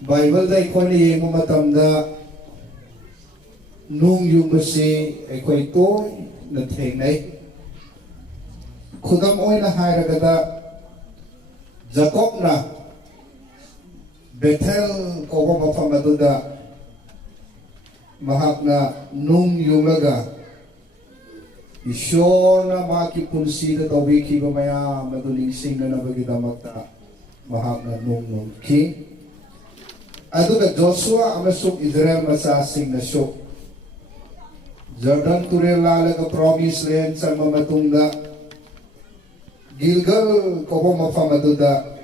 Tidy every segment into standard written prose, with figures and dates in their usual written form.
Bible da ikoi ni yengu matamda nung yung basi ikoi to na tengnay khudam oi na hairagada Jacob na Bethel ko mafam aduda mahak na nung yung laga Ishor na makipulsi na tawiki ba maya maduling sing na nabagidamagta mahak na nung ki aduga Joshua amasuk Israel masasing na syok Jordan turel lalaga promise land sa mamatungda Gilgal ko mafam aduda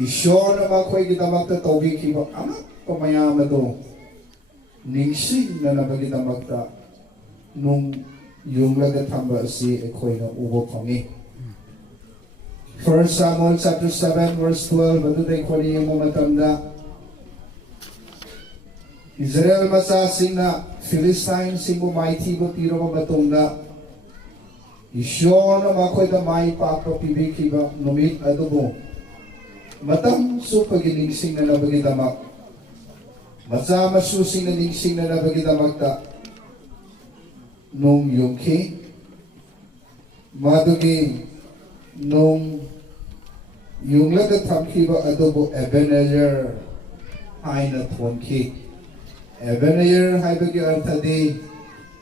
Ishor na makoy gidamagta tawiki ba amak pamayama do ningsing na nabagidamagta nung yung laga tamba si ekoy na ubo pangi. 1 Samuel chapter 7 verse 12 maduday ko niya mo matanda Israel masasing na Philistine singo mighty mo tiro mo matungda isyo na makoy na may pagpapibiki ba numit adobo matang so pagilingsing na nabagidamak masama susing na lingsing na nabagidamak ta nung yung ki madugi nung yung lagat tamki ba adobo Ebenezer ay na tuwan ki Ebenezer hay bagi artadi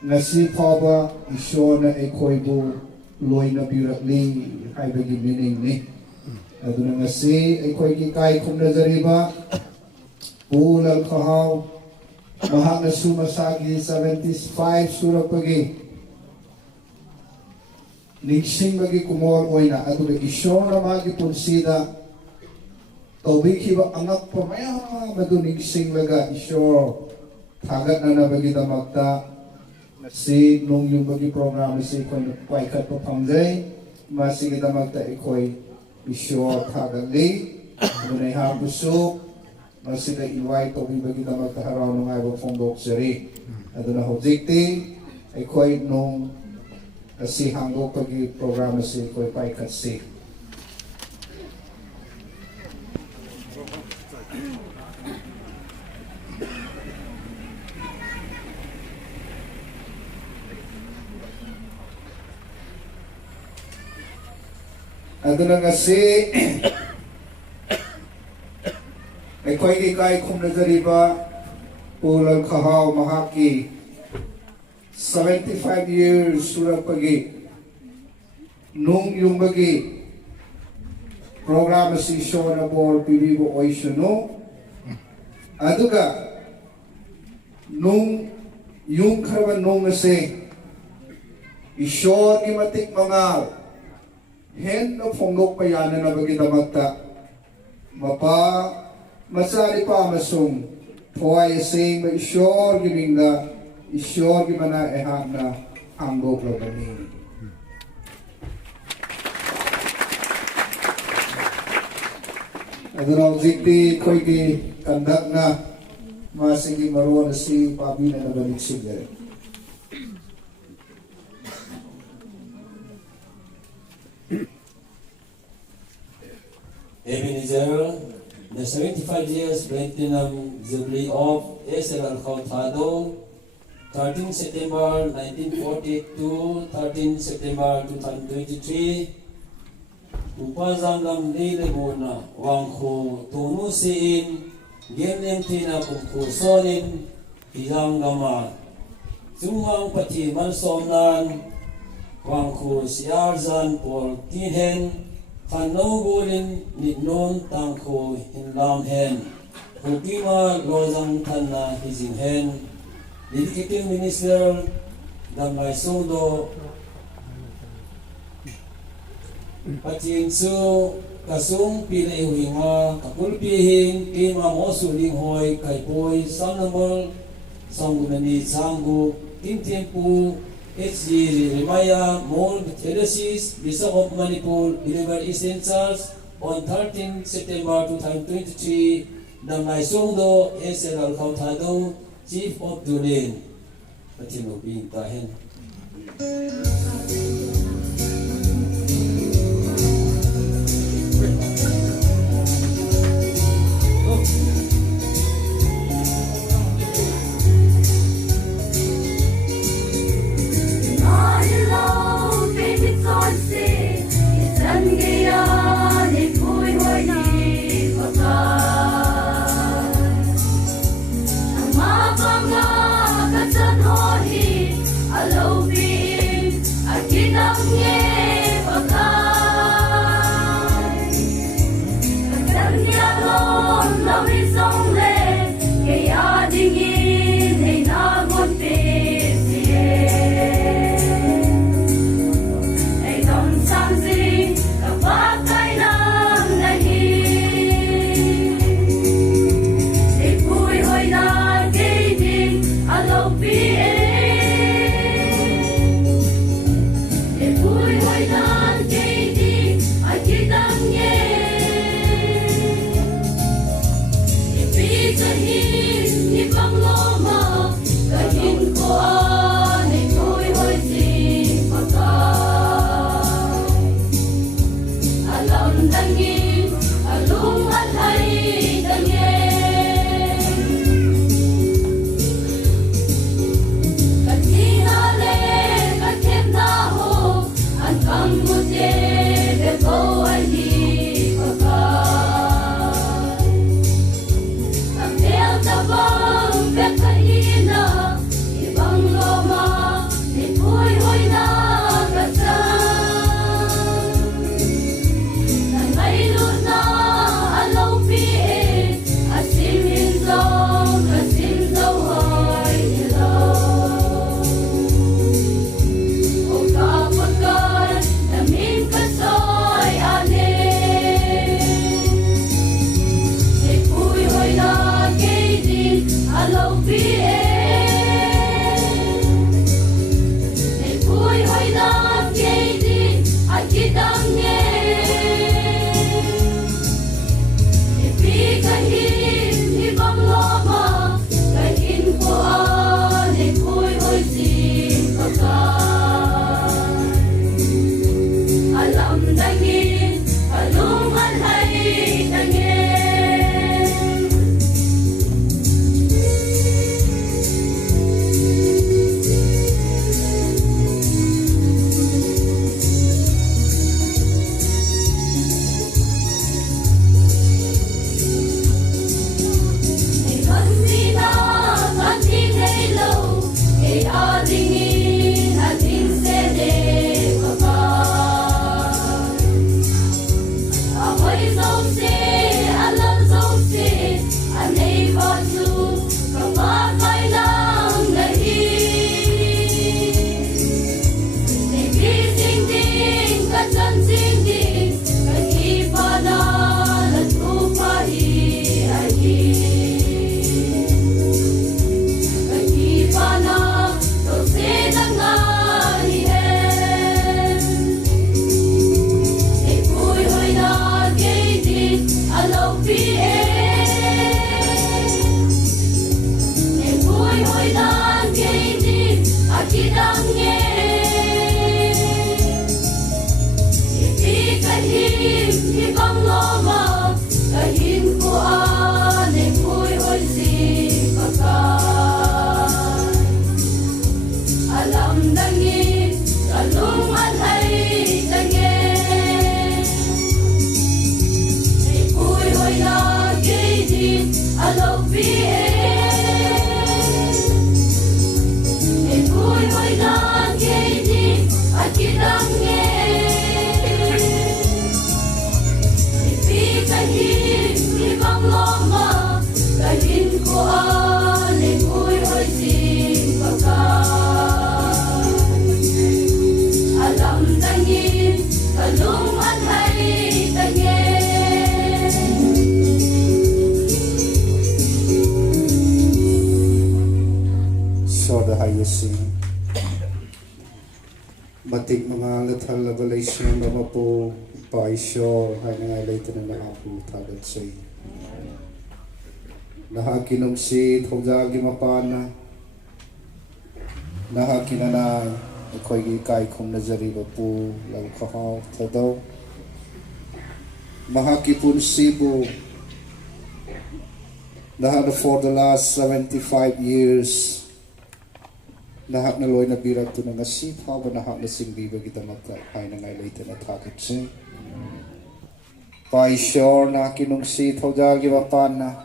nasi paba isyo na ekoy bu loy na birakli hay bagi meaning ni ado na ngasi ekoy kikay kum na zariba ulal kahaw mahal na sumasagi 75 surah pagi Nigsing bagi kumor oy na ato na isyo na magi punsida tawbiki ba anak pamaya madu nigsing laga isyo tagat na nabagi damagta na si nung yung bagi program si ikoy paikat pa pangday masigi damagta ikoy isyo tagat li dunay habusok masida iway to bibagi na magtaharaw ng ayaw fondok siri. Ado na hojikti ay koy nung si hanggo pagi programa si koy paikat si. Ado na nga si ay koy kay kum na zariba ulal kahaw mahaki 75 years surah pagi nung yung bagi programa si Shona Bor Pibibo Oishono aduga nung yung karawan nung nasi isyon imatik mga hen na fonggok payanan na bagi damagta mapa masari pa masung tuway sing may isyor giming na isyor gimana ehang na hanggok labani. Adunang zikti koy ki kandak na masigi maruan na si pabi na nabalik sigare. Ebenezer, the 75 years Platinum Jubilee of Israel Al-Khawtado, 13 September 1940 to 13 September 2023, Upazangam Lilemuna, Wanghu Tunusin, Gemlentina Kumkusonin, Hizangama, Zumang Pati Mansonan, Wanghu Siarzan Paul Tinhen, Panogulin Nidnon Tangko Hinlam Hen, Hukima Lozang Tana Hizing Hen, Dedicated Minister Damai Sudo, Patin Su, Kasung Pila Iwinga, Kapulpihin, Kima Mosu Linghoy, Kaipoy, Sanamol, Sangunani Sangu, Tintempu, HG Rimaya, Mold Theresis, Bishop of Manipur, delivered essentials on 13 September 2023, Damai Songdo, SL Al-Khawtado, Chief of Julin. Patino Pintahin. matik mga lathal revelation na po paisyo hay na ngay later na nakapu tagat say nahakinom si thogagi mapana nahakinana akoy kai khom nazari ba po lau khaw thadaw mahakipun sibu nahad for the last 75 years nahak na loy na birat to na ngasip ha ba nahak na singbi ba kita magka ay na ngay later na takit siya pai sure na kinong si thogagi mapana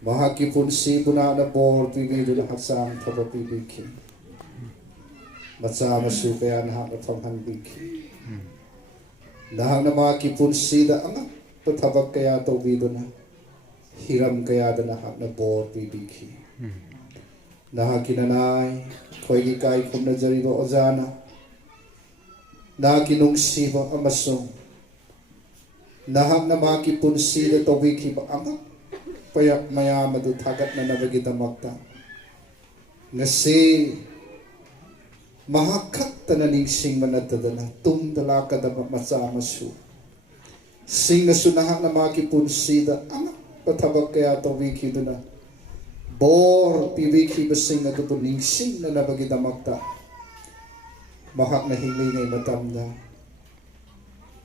mahakipun sibu na na bor pigay do na haksang thaba pibiki matsama supaya nahak na panghanbiki nahak na mahakipun sida ang patabag kaya to bido na hiram kaya da nahak na bor pibiki nahakinanay koy kay kum na jaribo ozana nakinung siba amasong nahak na makipun sida to wiki ba ang payak maya madu thagat na nabagita makta ngasi mahakat tananing sing manatadana tum dalaka da masama su sing na sunahak na makipun sida ang patabag kaya to wiki duna bor pibiki basing na tutuning sing na nabagita makta mahak na hingay ngay matamda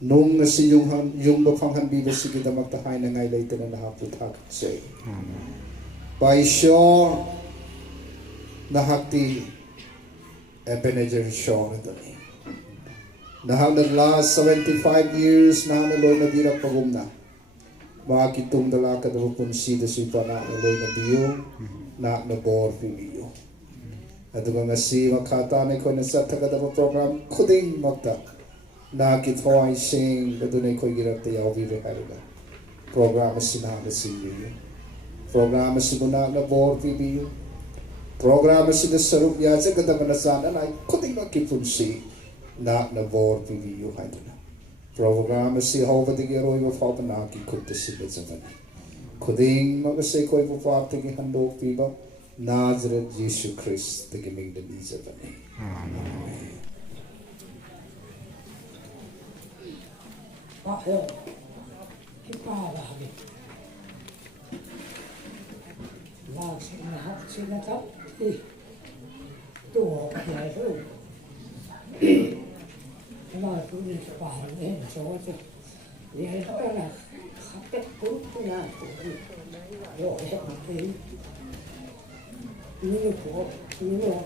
nung nasi yung bapanghan biba sige da magtahay na ngay later na nahaputak say by sure nahakti Ebenezer Shaw na dali nahak na last 75 years nahak na loy na birak pagumna makitong dalaka na punsida si pana na loy na biyo na bor biyo at mga si makatanay ko na sa tagadama program kuding magta nakitaway sing badunay ko girap tayo vive kalila programa sinama si biyo programa sinuna na bor biyo programa sinasarup ya sa kadama na sana na kuding makipunsi na bor biyo haiduna programa si Hova de Geroy mo fa panaki kunta sila sa bani kuding magasay ko ipapapti ki handok piba Nazareth Jesus Christ the giming the sa bani amen Bakit? Ipara kami. Langsing lahat sila tapos. Ito ako na ito. Kaya ito yung sa parang yan. So, ito. Yan ito na. Kapit ko na ito. Yo, ito ito. Nino po. Nino.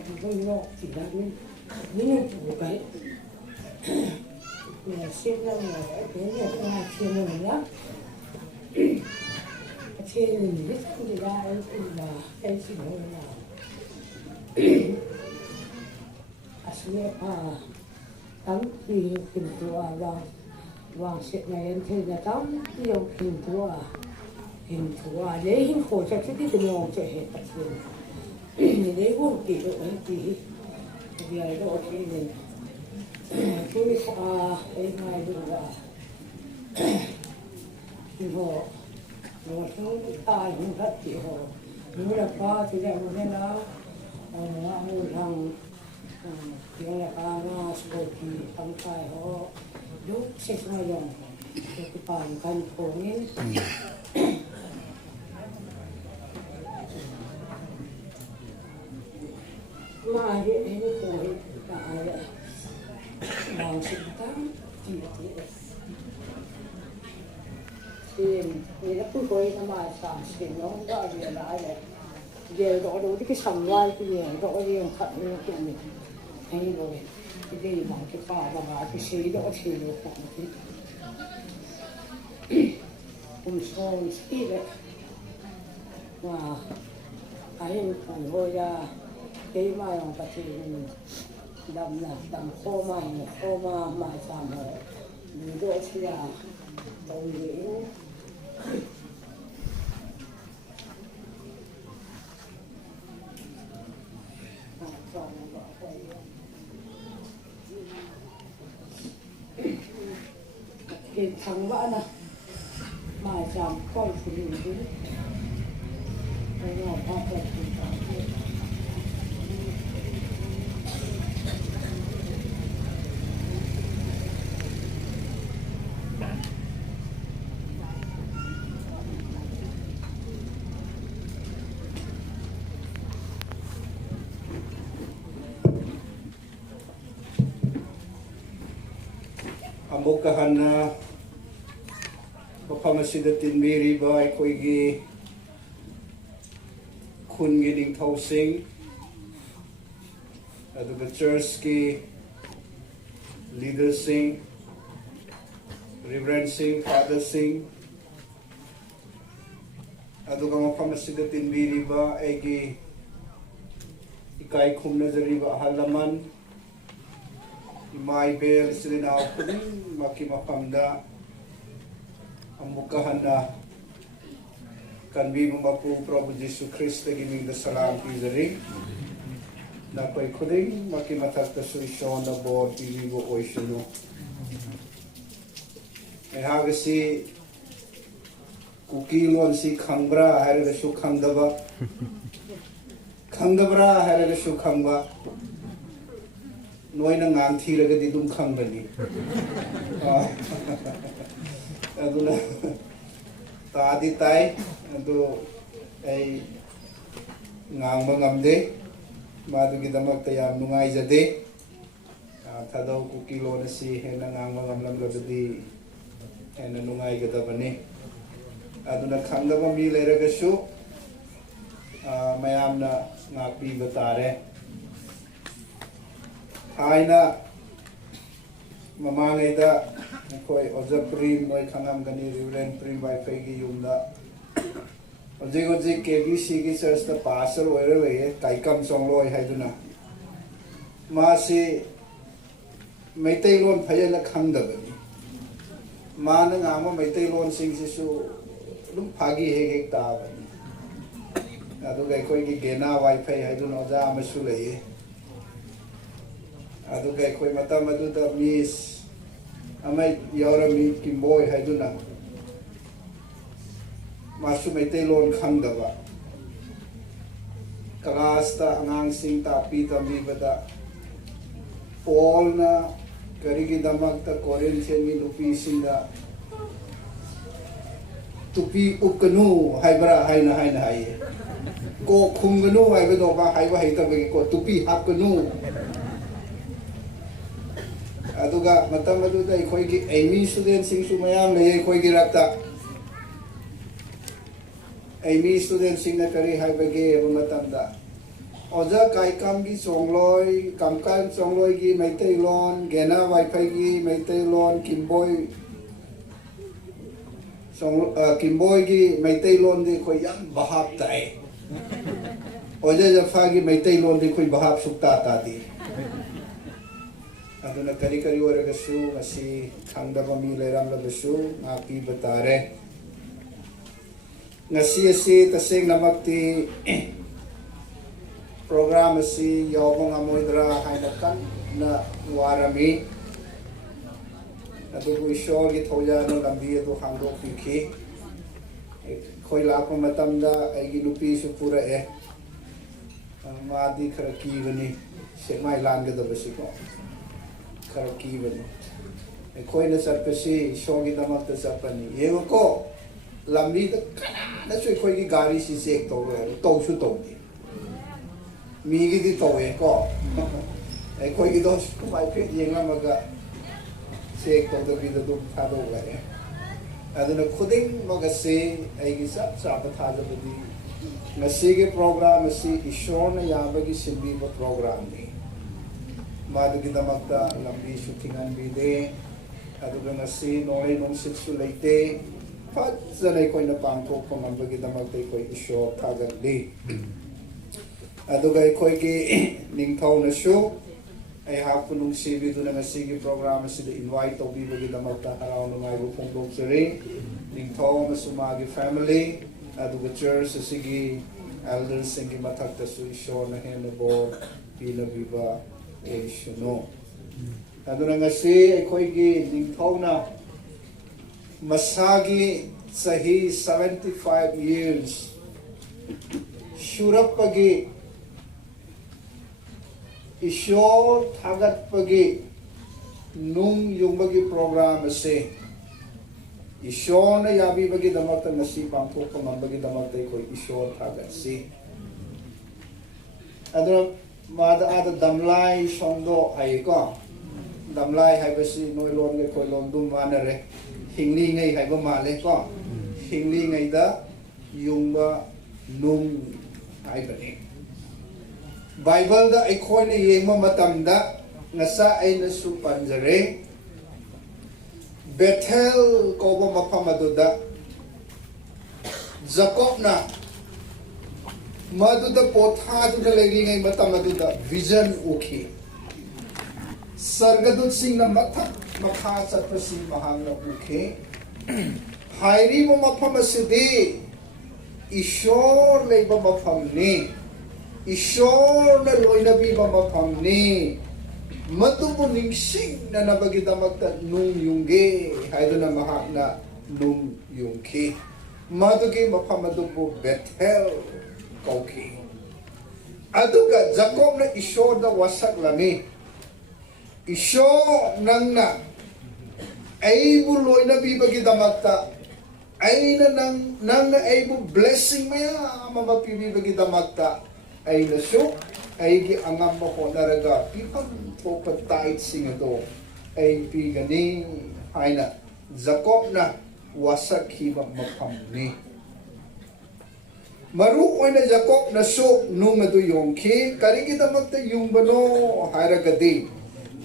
Nino po kayo. Sila mo, kaya ito nga sila nila. Sila nila, sila nila, kaya sila nila. Asli ang pintua wang sit na yan sila tam yung pintua lehin ko sa siti tumong sa hepat sila. Hindi ko dito ay di biya ito o sila. Kuni sa ay may lugar. Iho, yung tayo yung hati ho. Yung pa sila mo nila ang yung nakanga spoki ang tayo yung ses ngayon. Ito pa ang kanipongin. Maaari ini po tayo. Ang sintang tiyatiis. Nila po ko yung namasang sinong gawin na ala. Diyan ko di kasamwal ko yan. Ko yung yung tumit. Ay mo. Hindi yung kita mga silo o silo ko. Kung song spirit. Wah. Ayun po hoya. Kaya mayroon pati đâm khô mà chạm ở độ chia tôi nghĩ thì thằng vợ này mà chạm coi thì mình cứ nó phát triển ꯑꯃꯨꯛꯀ ꯍꯟꯅ ꯃꯐꯝ ꯑꯁꯤꯗ ꯇꯤꯟꯕꯤꯔꯤꯕ ꯑꯩꯈꯣꯏꯒꯤ ꯈꯨꯟꯒꯤ ꯅꯤꯡꯊꯧꯁꯤꯡ ꯑꯗꯨꯒ ꯆꯔꯆꯀꯤ ꯂꯤꯗꯔꯁꯤꯡ ꯔꯤꯚꯔꯦꯟꯁꯤꯡ ꯐꯥꯗꯔꯁꯤꯡ ꯑꯗꯨꯒ ꯃꯐꯝ ꯑꯁꯤꯗ ꯇꯤꯟꯕꯤꯔꯤꯕ ꯑꯩꯒꯤ ꯏꯀꯥꯏ ꯈꯨꯝꯅꯖꯔꯤꯕ ꯑꯍꯜ ꯂꯃꯟ ꯏꯃꯥ ꯏꯕꯦꯜ ꯏꯆꯤꯜ ꯏꯅꯥꯎ ꯈꯨꯗꯤꯡꯃꯛꯀꯤ ꯃꯐꯝꯗ ꯑꯃꯨꯛꯀ ꯍꯟꯅ ꯀꯟꯕꯤꯕ ꯃꯄꯨ ꯄ꯭ꯔꯚꯨ ꯖꯤꯁꯨ ꯈ꯭ꯔꯤꯁꯇꯒꯤ ꯃꯤꯡꯗ ꯁꯂꯥꯝ ꯄꯤꯖꯔꯤ ꯅꯈꯣꯏ ꯈꯨꯗꯤꯡꯃꯛꯀꯤ ꯃꯊꯛꯇꯁꯨ ꯏꯁꯣꯔꯅ ꯕꯣꯔ ꯄꯤꯕꯤꯕ ꯑꯣꯏꯁꯅꯨ ꯑꯩꯍꯥꯛ ꯑꯁꯤ ꯀꯨꯀꯤ ꯂꯣꯟꯁꯤ ꯈꯪꯕ꯭ꯔꯥ ꯍꯥꯏꯔꯒꯁꯨ ꯈꯪꯗꯕ ꯈꯪꯗꯕ꯭ꯔꯥ ꯍꯥꯏꯔꯒꯁꯨ ꯈꯪꯕ ꯅꯣꯏꯅ ꯉꯥꯡꯊꯤꯔꯒꯗꯤ ꯑꯗꯨꯝ ꯈꯪꯒꯅꯤ ꯑꯗꯨꯅ ꯇꯥꯗꯤ ꯇꯥꯏ ꯑꯗꯨ ꯑꯩ ꯉꯥꯡꯕ ꯉꯝꯗꯦ ꯃꯗꯨꯒꯤꯗꯃꯛꯇ ꯌꯥꯝ ꯅꯨꯡꯉꯥꯏꯖꯗꯦ ꯊꯥꯗꯧ ꯀꯨꯀꯤ ꯂꯣꯟ ꯑꯁꯤ ꯍꯦꯟꯅ ꯉꯥꯡꯕ ꯉꯝꯂꯝꯂꯕꯗꯤ ꯍꯦꯟꯅ ꯅꯨꯡꯉꯥꯏꯒꯗꯕꯅꯤ ꯑꯗꯨꯅ ꯈꯪꯗꯕ ꯃꯤ ꯂꯩꯔꯒꯁꯨ ꯃꯌꯥꯝꯅ ꯉꯥꯛꯄꯤꯕ ꯇꯥꯔꯦ ꯊꯥꯏꯅ ꯃꯃꯥꯡꯉꯩꯗ ꯑꯩꯈꯣꯏ ꯑꯣꯖꯥ ꯄ꯭ꯔꯤꯝ ꯅꯣꯏ ꯈꯪꯉꯝꯒꯅꯤ ꯔꯤꯚꯔꯦꯟ ꯄ꯭ꯔꯤꯝ ꯋꯥꯏꯐꯩꯒꯤ ꯌꯨꯝꯗ ꯍꯧꯖꯤꯛ ꯍꯧꯖꯤꯛ KBCꯒꯤ ꯆꯔꯆꯇ ꯄꯥꯁꯇꯔ ꯑꯣꯏꯔ ꯂꯩꯌꯦ ꯀꯥꯏꯀꯝ ꯆꯣꯡꯂꯣꯏ ꯍꯥꯏꯗꯨꯅ ꯃꯥꯁꯤ ꯃꯩꯇꯩꯂꯣꯟ ꯐꯖꯅ ꯈꯪꯗꯕꯅꯤ ꯃꯥꯅ ꯉꯥꯡꯕ ꯃꯩꯇꯩꯂꯣꯟꯁꯤꯡꯁꯤꯁꯨ ꯑꯗꯨꯝ ꯐꯥꯒꯤ ꯍꯦꯛ ꯍꯦꯛ ꯇꯥꯕꯅꯤ ꯑꯗꯨꯒ ꯑꯩꯈꯣꯏꯒꯤ ꯒꯦꯅꯥ ꯋꯥꯏꯐꯩ ꯍꯥꯏꯗꯨꯅ ꯑꯣꯖꯥ ꯑꯃꯁꯨ ꯂꯩꯌꯦ ꯑꯗꯨꯒ ꯑꯩꯈꯣই ꯃꯇꯝ ꯑꯗꯨꯗ ꯃꯤꯁ ꯑꯃ ꯌꯥꯎꯔꯝꯃꯤ ꯀꯤꯝꯕꯣꯏ ꯍꯥꯏꯗꯨꯅ ꯃꯥꯁꯨ ꯃꯩꯇꯩꯂꯣꯟ ꯈꯪꯗꯕ ꯀ꯭ꯂꯥꯁꯇ ꯑꯉꯥꯡꯁꯤꯡ ꯇꯥꯛꯄꯤ ꯇꯝꯕꯤꯕꯗ ꯄꯣꯜꯅ ꯀꯔꯤꯒꯤꯗꯃꯛꯇ ꯀꯣꯔꯤꯟꯊꯤꯌꯟꯒꯤ ꯅꯨꯄꯤꯁꯤꯡꯗ ꯇꯨꯄꯤ ꯎꯞꯀꯅꯨ ꯍꯥꯏꯕ꯭ꯔꯥ ꯍꯥꯏꯅ ꯍꯥꯏꯌꯦ ꯀꯣꯛ ꯈꯨꯝꯒꯅꯨ ꯍꯥꯏꯕꯗꯣ ꯃꯥ ꯍꯥꯏꯕ ꯍꯩꯇꯕꯒꯤꯀꯣ ꯇꯨꯄꯤ ꯍꯥꯞꯀꯅꯨ ꯑꯗꯨꯒ ꯃꯇꯝ ꯑꯗꯨꯗ ꯑꯩꯈꯣꯏꯒꯤ ꯑꯦꯃꯤ ꯁ꯭ꯇꯨꯗꯦꯟꯠꯁꯤꯡꯁꯨ ꯃꯌꯥꯝ ꯂꯩ ꯑꯩꯈꯣꯏꯒꯤ ꯔꯛꯇ ꯑꯦꯃꯤ ꯁ꯭ꯇꯨꯗꯦꯟꯠꯁꯤꯡꯅ ꯀꯔꯤ ꯍꯥꯏꯕꯒꯦ ꯍꯥꯏꯕ ꯃꯇꯝꯗ ꯑꯣꯖꯥ ꯀꯥꯏꯀꯝꯒꯤ ꯆꯣꯡꯂꯣꯏ ꯀꯝꯀꯥꯟ ꯆꯣꯡꯂꯣꯏꯒꯤ ꯃꯩꯇꯩꯂꯣꯟ ꯒꯦꯅꯥ ꯋꯥꯏꯐꯩꯒꯤ ꯃꯩꯇꯩꯂꯣꯟ ꯀꯤꯝꯕꯣꯏꯒꯤ ꯃꯩꯇꯩꯂꯣꯟꯗꯤ ꯑꯩꯈꯣꯏ ꯌꯥꯝ ꯚꯥꯞ ꯇꯥꯏ ꯑꯣꯖꯥ ꯖꯐꯥꯒꯤ ꯃꯩꯇꯩꯂꯣꯟꯗꯤ ꯑꯩꯈꯣꯏ ꯚꯥꯞ ꯁꯨꯛꯇꯥ ꯇꯥꯗꯦ ꯑꯗꯨꯅ ꯀꯔꯤ ꯀꯔꯤ ꯑꯣꯏꯔꯒꯁꯨ ꯉꯁꯤ ꯈꯪꯗꯕ ꯃꯤ ꯂꯩꯔꯝꯂꯕꯁꯨ ꯉꯥꯛꯄꯤꯕ ꯇꯥꯔꯦ ngasi asi taseng namakti program asi yawong amoidra haina kan na warami adugu ishor gi thoja no lambi adu hangdok pikhi khoi lakpa matamda aigi nupi su pura madi khara ki bani semai lan ga da basi ko khara ki bani khoi na sarpasi shogi damak ta sapani yego ko lambi da na chui khoi gi gari si check to ro to su to mi gi di to ko ai khoi gi do su mai phe yeng la ma ga check to da bi da du tha do ga aduna khuding ma ga se ai gi sa sa pa tha da bi ngasi gi program si ishor na ya ba gi simbi ba program ni ma du gi da mak ta lambi su thingan bi de aduga ngasi nolai nong sit su leite fazana koi na pang thok pa man bagi damak te koi ishor thagat li aduga koi gi ningthau na shu ai ha punung si bi duna ngasi gi program si de invite to bi bagi damak ta harau na mai ru phong dok seri ningthau ma suma gi family aduga church si gi elders singi mathak ta su ishor na hen bo pi na bi ba no aduna ngasi koi gi ningthau na Masagi sahi 75 years Shurapagi Ishor Thagatpagi Nung Yumbagi program ase Ishor na yabi bagi damakta nasi pangthok pamambagi damakta koi Ishor Thagat si Adra mada ada damlai shongdo ayiko damlai hai ba si noi lon le koi lon dum wan re hingli ngai hai ba ma le ko hingli ngai da yung ba nung hai ba ni Bible da ai khoi ne yeng ma matam da ngasa ai na su panjare Bethel ko ba mafam adu da Jacob na madu da potha du da leiri ngai matam adu da vision ukhi sargadut sing na mathak makha chatpasi mahang na ukhe hairi mo mafam asidi ishor leiba mafam ni ishor na loina bi mafam ni matubo ningsing na nabagidamakta nung yungge haydo na mahak na nung yungki madugi mafamadu po Bethel kauki aduga Jacob na isyo da wasak lami isyo nang na ay buloy na bibagidamakta ay na nang na ay bu blessing maya mamapibibagidamagta ay na siyo ay gi angam mo ko naraga pipang topat tait singado ay pigani ay na Jacob na wasak hibang mapamni maru na Jacob na so nung ado yung ki karikita magta yung bano haragadi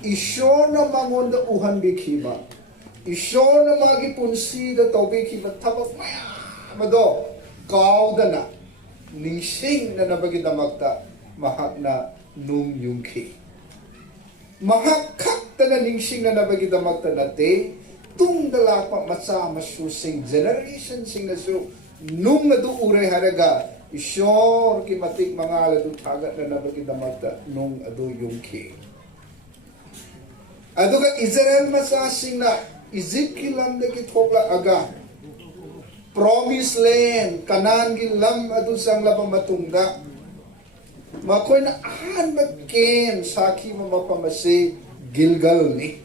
isyo na mangonda uhan bikiba isyo na magipunsi da tawbi kiba tabak maya mado kauda na ningsing na nabagita magta mahak na nung yung ki mahak kakta na ningsing na nabagita magta nate tung dalapa matsa masusing generation sing na so nung nadu uray haraga isyor ki matik mga aladu tagat na nabagita magta nung adu yung ki adu ka Israel masasing na Ezekiel ki thokla aga promised land kanan gilam adu sang labang matungga makoy na ahan magken saki mamapamasi Gilgal ni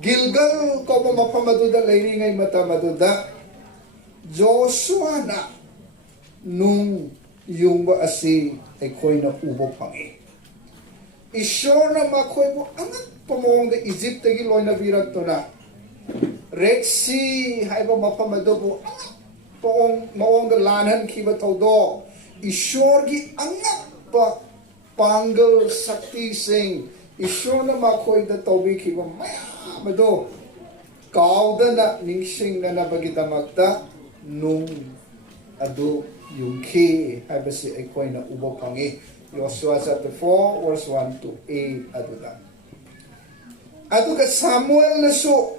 Gilgal ko mamapamaduda layri ngay matamaduda Joshua na nung yung ba asi ay koy na ubo pangi isyo na makoy mo angat pamong da Egypt tagi loy na virat to na Red Sea hay ba mapamadubo angat pamong maong da lanhan kiba todo isyor gi angat pa panggal sakti sing isyo na makoy da tawbi kiba maya mado kauda na ningsing na nabagita magta nung ado yung ki habasi ay koy na ubo pangi Joshua chapter 4 verse 1 to 8 ado da ado ka Samuel na so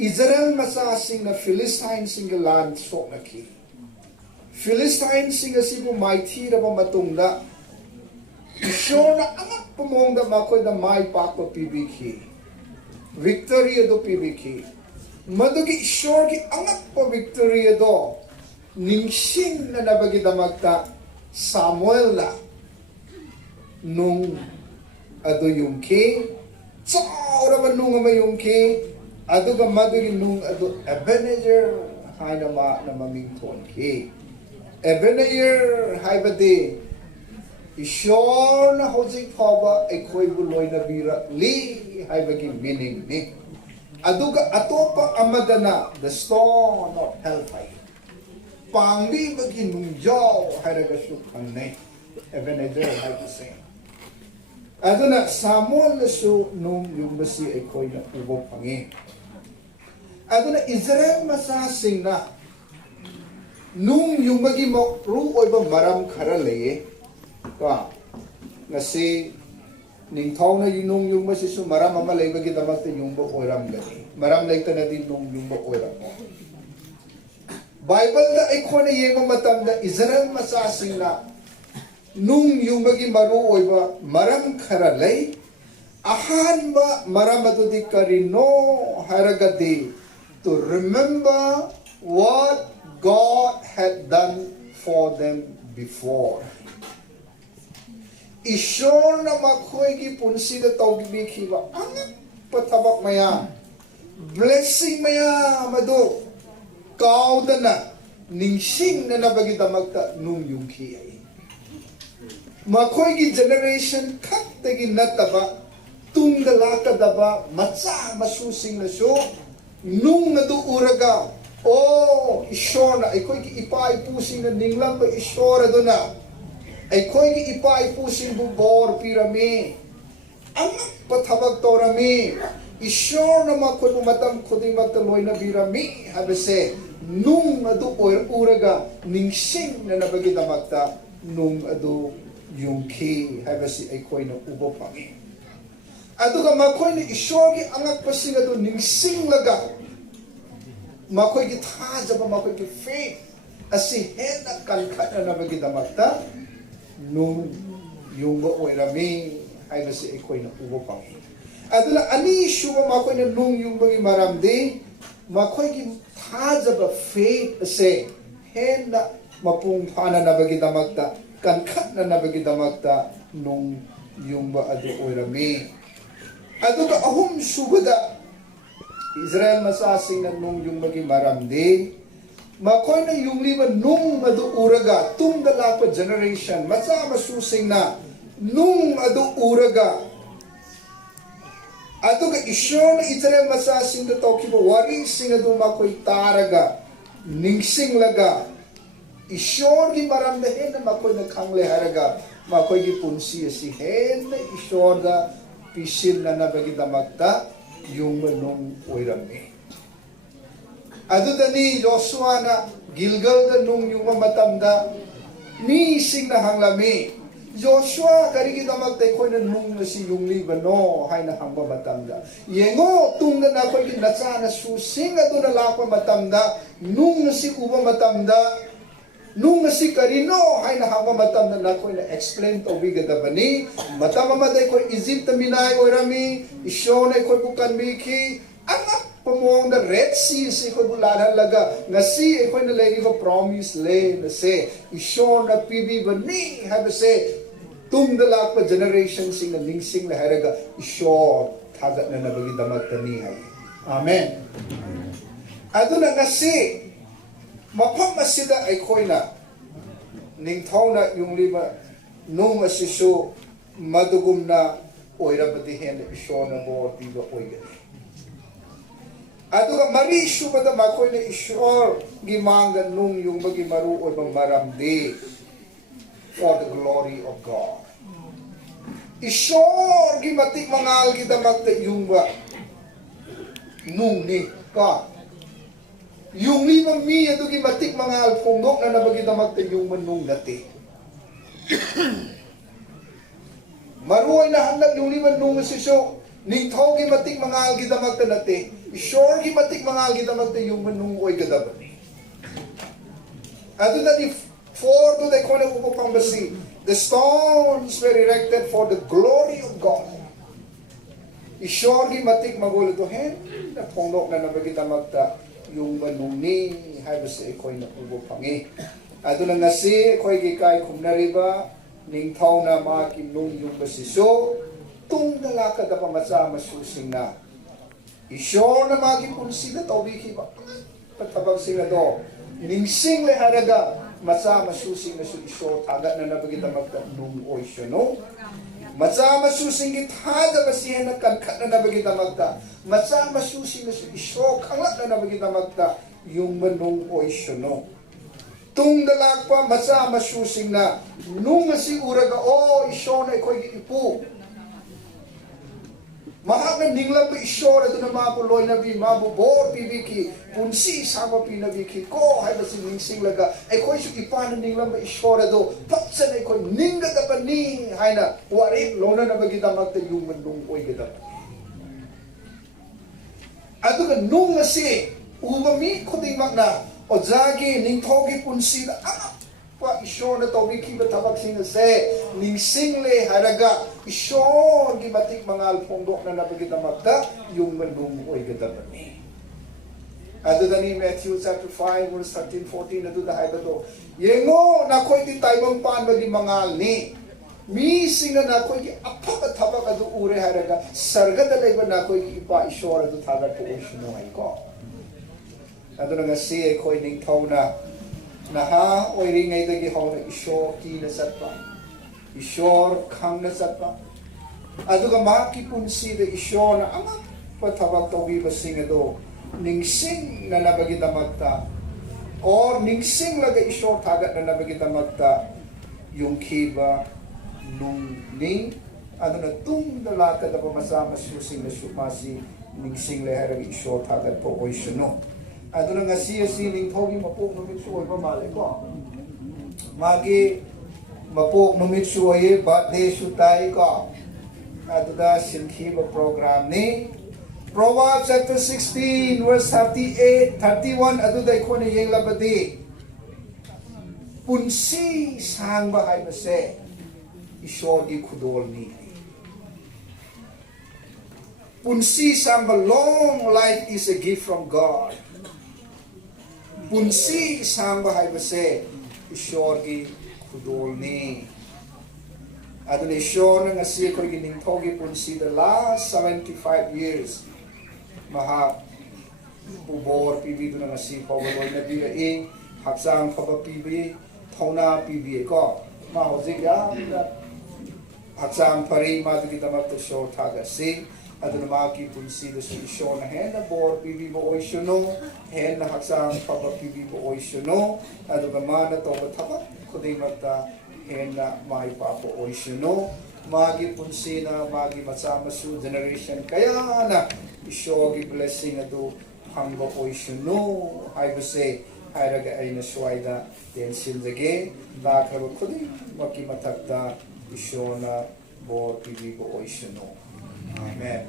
Israel masasing na Philistine singalan sok na ki Philistine singasibo mighty na matungda isyo na anak pumongda makoy na may pakwa PBK victory do PBK madugi isyo ki anak pa victory do ningsing na nabagida magta Samuel na nung ado yung ki tsara man nung ama yung ki ado ka madugi nung ado Ebenezer hay na mamington ki Ebenezer hay ba di isyon na hojik paba ay koy buloy na bira li hay bagi meaning ni aduga atopa amada na the stone of hellfire pangbi bagi nungjaw hay ragasuk anay Ebenezer hay kasi aduna Samuel na so nung yung basi ay koy na ubo pangi aduna Israel masasing na nung yung bagi mo ruoy ba maram karalay ka ngasi ningtaw na yunong yung masiso maram mamalay bagi damat yung ba oram gani maram like ta na din nung yung ba oram Bible na ay ko na yung matam na Israel masasing na nung yung bagi maruoy ba maram karalay ahan ba maram matudik ka rin no haragati to remember what God had done for them before. Isyon na makoy gipunsi na tawgi kiba ang patabak maya blessing maya mado kauda na ningsing na nabagita magta nung yung kiyay makoy gi generation kat tagi nataba tungda lakadaba macha masusingnasu nung adu uraga o ishona aikoi ki ipa ipusing na ninglamba ishora duna aikoi ki ipa ipusing bu bor pirami ang pathabag torami ishor na makoi matam khudimag taloy na birami habese nung adu uraga ningsing na nabagi damakta nung adu yung ki habese aikoi na ubo pangi aduga makoi na ishor ki angak pasing adu ningsing laga makoy ki thajaba makoy ki faith asi hena kalkhat na nabagi damakta nung yung oirami ay basi ikoy na ubo pang adula ani shuwa makoy na nung yung bagi maramdi makoy ki thajaba faith asi hena mapung phana nabagi damakta kalkhat na nabagi damakta nung yung ba adu oirami aduga ahum subada Israel masasing na nung yung maging maramdi makoy na yung lima nung adu uraga tung dalapa generation matsa masusing na nung adu uraga ato ka isyo na Israel masasing na tao kiba waring sing adu makoy taraga ningsing laga isyo ki maramdahin na makoy na kangle haraga makoy ki punsi si hen na isyo da pisil na nabagi damakta yung manong oirami. Ado ni Joshua na Gilgal da nung yung matamda ni sing na hanglami. Joshua karigi damatay ko na nung na si yung Libano hay na hangba matamda. Yengo tung na nakoy kinatsa na susing ado na lapa matamda nung na si uba matamda nung na si Karino hay na hangba matamda nakoy na explain to biga da bani matamamatay ko Egypt minay oirami isyo na ko bukan miki ang pamuong na Red Sea si ko bulanan laga nga si ko na lagi ba promise le na se isyo na pibi bani have se tum dalak pa generation sing na lingsing na haraga isyo tagat na nabagi damat tani hay amen ado na nga si mapamasida ay koy na ningtaw na yung lima nung asiso madugum na oira batihen isyo na mo tiba oiga ato ka marisyo ba da makoy na isyo gimanga nung yung bagi maru o bang maramdi for the glory of God isyo gimatik mangal kita magta yung ba nung ni ka yung limang miya doon matik mga alpungok na nabagita magta yung manong dati. Maruay na hanap yung limang nung sisyo, ningtaw matik mga algita magta dati, sure matik mga algita magta yung manong oy gadabani. Ato na ni for to the corner of upang basi, the stones were erected for the glory of God. Sure matik magulo to hen, na pungok na nabagita magta yung manong ni habis ikoy na ubo pangi ato na nga si ikoy gikay kumnariba ning tao na makinong yung basiso tung nalakad na pamatsa masusing na isyo na magipunsi na tawiki ba patabag sila do ning sing le haraga matsa masusing na su isyo tagat na nabagita magtanong o isyo no matsa masusing githada basihan na kankat na nabagita magta matsa masusing na su isyo kangat na nabagita magta yung manong o isyo no tung dalag pa matsa masusing na nung si uraga o isyo na ikoy ipu mahal ninglang pa isyo na doon na mapuloy na bi mabubor pibiki punsi sama pinabiki ko hay basi ningsing laga ay koy su ipanan ninglang pa isyo na do patsan ay koy ningga da pa ni hay na warit lona na bagita magta yung manong oy gada ato ka nung si umami ko ding magna o jagi ning thogi punsi na pa isyo na to biki ba tabak singa se ningsing le haraga isyo di matik mga alpondok na nabagita magta yung manong oy gada pa ni ato ni Matthew chapter 5 verse 13-14 ato da hay to yengo na koy ti taybang pan bagi mangal ni missing na koy apat tabak ato ure haraga sarga dalay ba na koy ipa isyo ato tagat po isyo ay ko ato nga si koy ning taw na naha oiring ngay dagi haw na isyo ki na satpa isyor khang na satpa aduga maki punsi de isyo na ang patawag tawibasing ado ningsing na nabagidamagta or ningsing laga isyo tagat na nabagidamagta yung kiba nung ning ano na tung dalata na pamasama susing na sumasi ningsing lehera isyo tagat po o isyo no ano na nga siya sining togi mapok no mitsuoy pamali ko magi mapok no mitsuoy birthday sutay ko ato da sinkiba program ni Proverbs chapter 16 verse 38 31 ato da iko ni yung labadi punsi sang bahay mase isyo di kudol ni punsi sang ba long life is a gift from God punsi sang bahay mase isyo di kudol ni ato ni isyo na nga siya ko gining togi punsi the last 75 years maha bubor pibi na nga si pawawal na biraing haksang papapibi thona pibi ko ma hozik ya haksang pari ma kita mat show thaga si adu na maki punsi do si show na hen na bor pibi bo oi shuno hen na haksang papapibi bo oi shuno adu ga ma na to thaba khudai mata hen na mai pa bo oi shuno magi punsi na magi masama su generation kaya na isyogi blessing ado hanggo po isyono ay base ay raga ay naswayda den sinzage bakrabo kudi makimatagda isyona bo pibi po isyono amen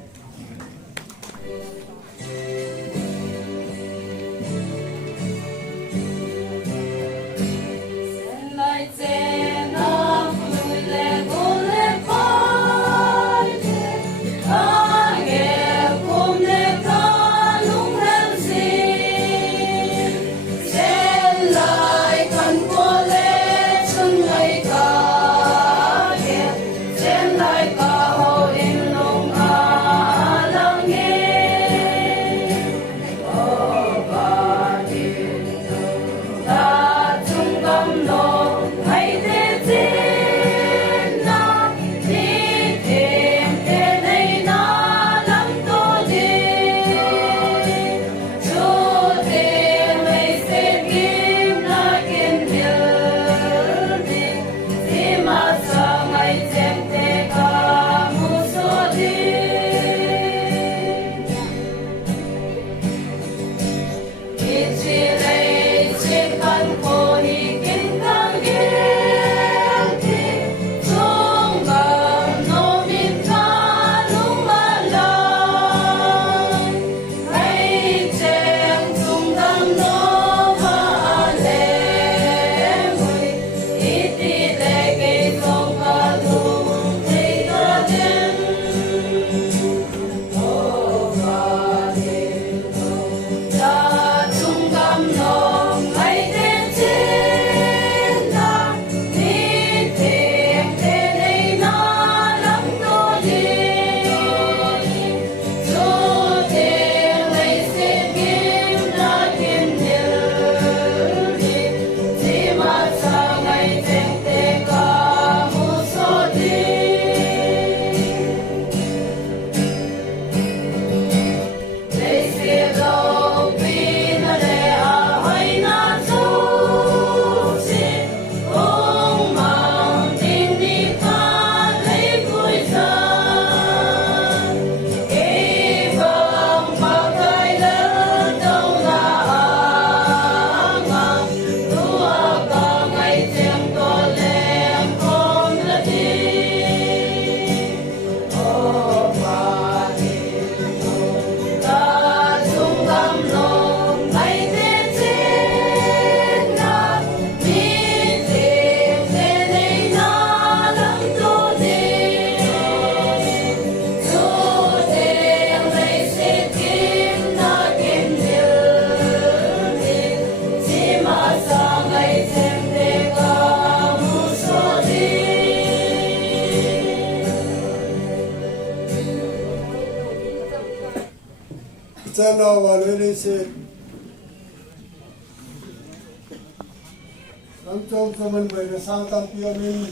Chalo walwele se Ramchom saman bai na sangtam piyamin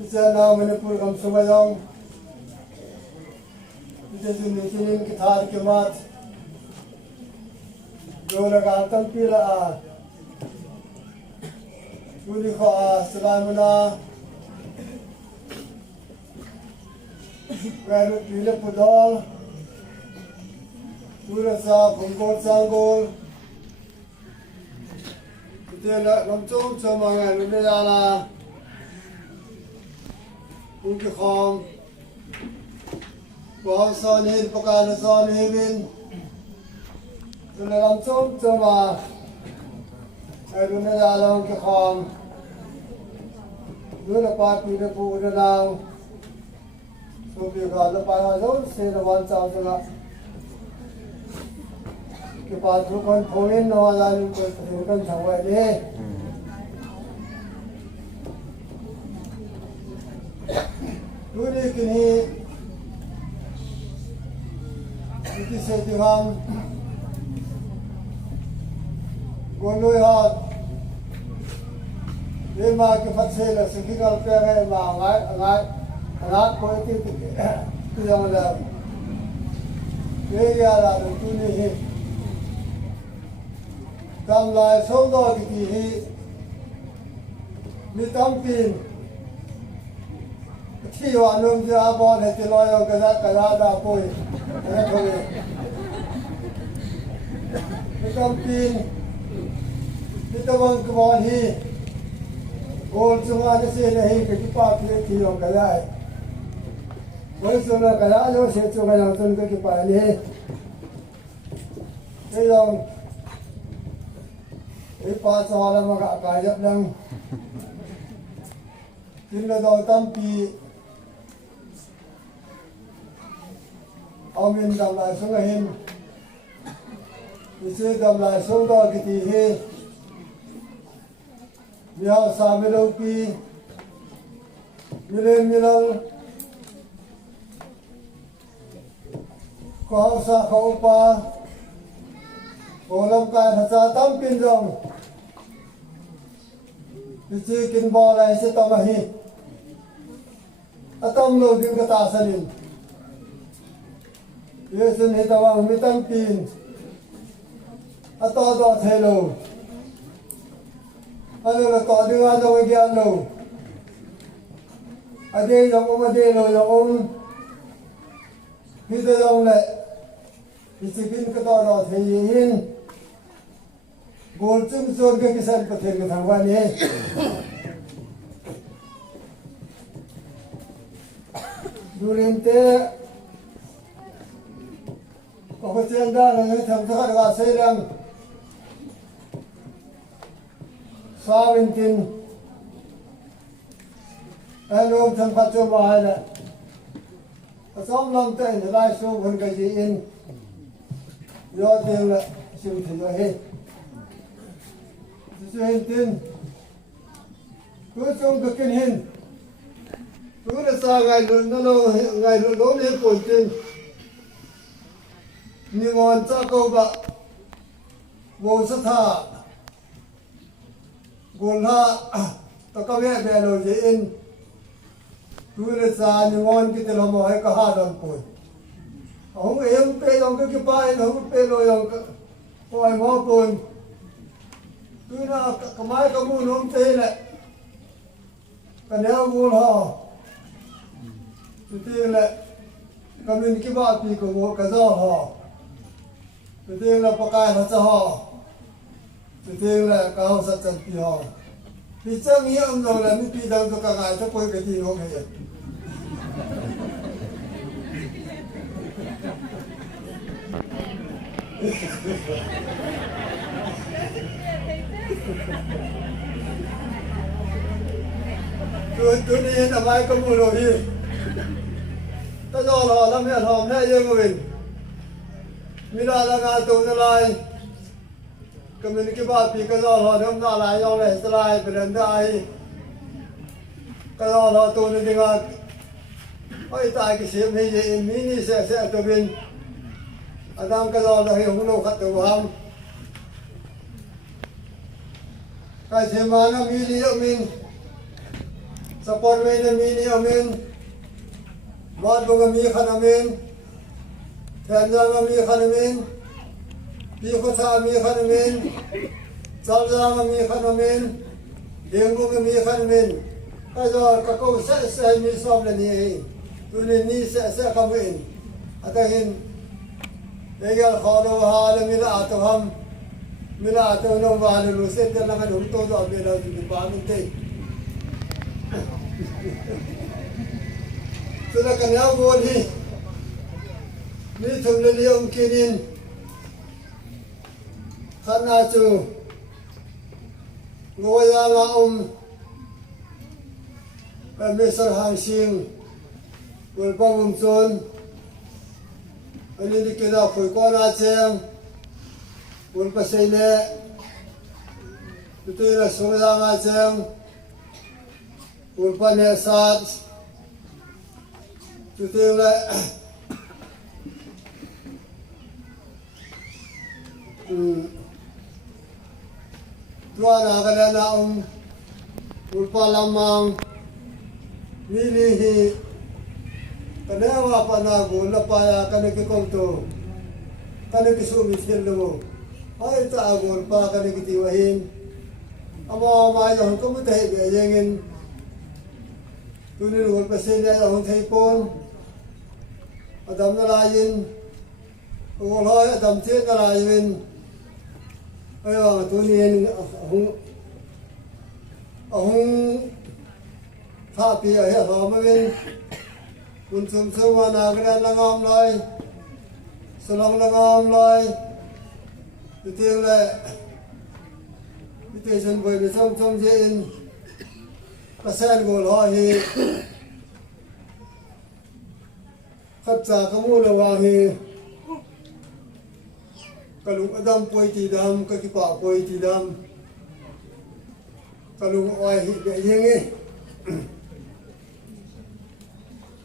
Bisa na Manipur kam subayong. Bisa sinin kitar kemat. Dona gantam pila a. Tuli ko a salamuna. Kaya pila pudol. Tula sa punggol sanggol. Ito na lamchong sa mga lumayala. Pungi khom. Bahang sanin pakana sanibin. Tula lamchong sa mga lumayala pungi khom. Tula pati na po na lang. So bigala para doon sila 1,000 na. Kipatrukan phonin na wala yung pagkakulukan sa wali. Tuli kini iti sa tingam guloy hat di makipatsila sa kikal pera angat ko iti tiyang lang kaya ala ng tuli tam lai sâu đo thì hi mi tam pin thi hoa nôm ra bo này thì lo cái ra đa poi cái thôi mi tam pin mi tam cái bo hi gol chung anh sẽ này cái pa thì thi hoa cái này với số là cái đó rồi sẽ cho cái nào chung cái pa này cái dòng Ipa sa ala makakayap lang. Tinla daw tampi. Amin damlay sungahin. Isi damlay sung daw kitihi. Miyaw sa milaw pi. Milaw. Kuhaw sa kaupa. Olam kai tha tam pin rong chi kin bo lai se tam hi atam lo din ka ta sanin ye sen he tawang mi tam pin ato do thelo alo la to di wa do gyan lo ade yong ma de lo yong hi de yong le chi kin ka to do thein Gol chung zon ke kisan pathen ke thangwan ye durinte ko chen da na tham tha ga sei lang savintin anom tham phat cho ma la asom lam te lai so bun ga ji in yo te la sim thi he Hãy subscribe cho kênh Ghiền Mì Gõ để không bỏ lỡ cứ là cái máy có mua nôm tê này cái nếu mua họ thì tiền lại cái mình cái bao bì của mua cái giò họ thì tiền là bạc cài nó cho họ thì tiền là cái họ sạch sạch bì họ thì chắc nghĩ ông rồi là mình bì đâu cho cả ngày cho quay cái gì không hề tôi đi làm ai có mua đồ đi ta do lò làm mẹ hòm này dương của mình là ngà tụng ra lại cái mình cái bà bị cái do lò nó ra lại do này ra lại về đến đây cái do lò tụng đi ngà ôi tại cái xe này gì mini xe tụi mình Adam cái do là hiểu lô khát tụi ham cái xe mà nó mini ở mình support me na mini amin mat bang mi khan amin than jang mi khan amin pi ko sa mi khan amin chal jang mi khan amin deng bang mi khan amin ai do ka ko sa mi som le ni tu ni sa ka min atahin egal khalo hal mila atam mila atam no wal lu se te la ka to do be la ju pa min te Sudah kenal boleh ni thumle liom kinin khana chu ngoya la Mr. Hang Sing wal bang chon ani ni kena khoi ko na cheng wal pasai ne tu la so la ma cheng wal pa ne sat tu la tua na ga na wal pa lamang Nili hi kanawa panago lapaya kaniki konto kaniki sumi filmo ay ta agol pa kaniki tiwahin ama ma yo ko mo tahi be yengin tunin wal pasin ya hon thai pon adam na lain ngol hoy adam che na lain ayo tunin ahung Tapi ayah ramai pun semua nageran langam lai, selang langam lai, itu le, itu sen boleh som jen, pasan gol hahi, kerja kamu lewahi, kalau adam poi tidam, kekipak poi tidam, kalau ayah yengi.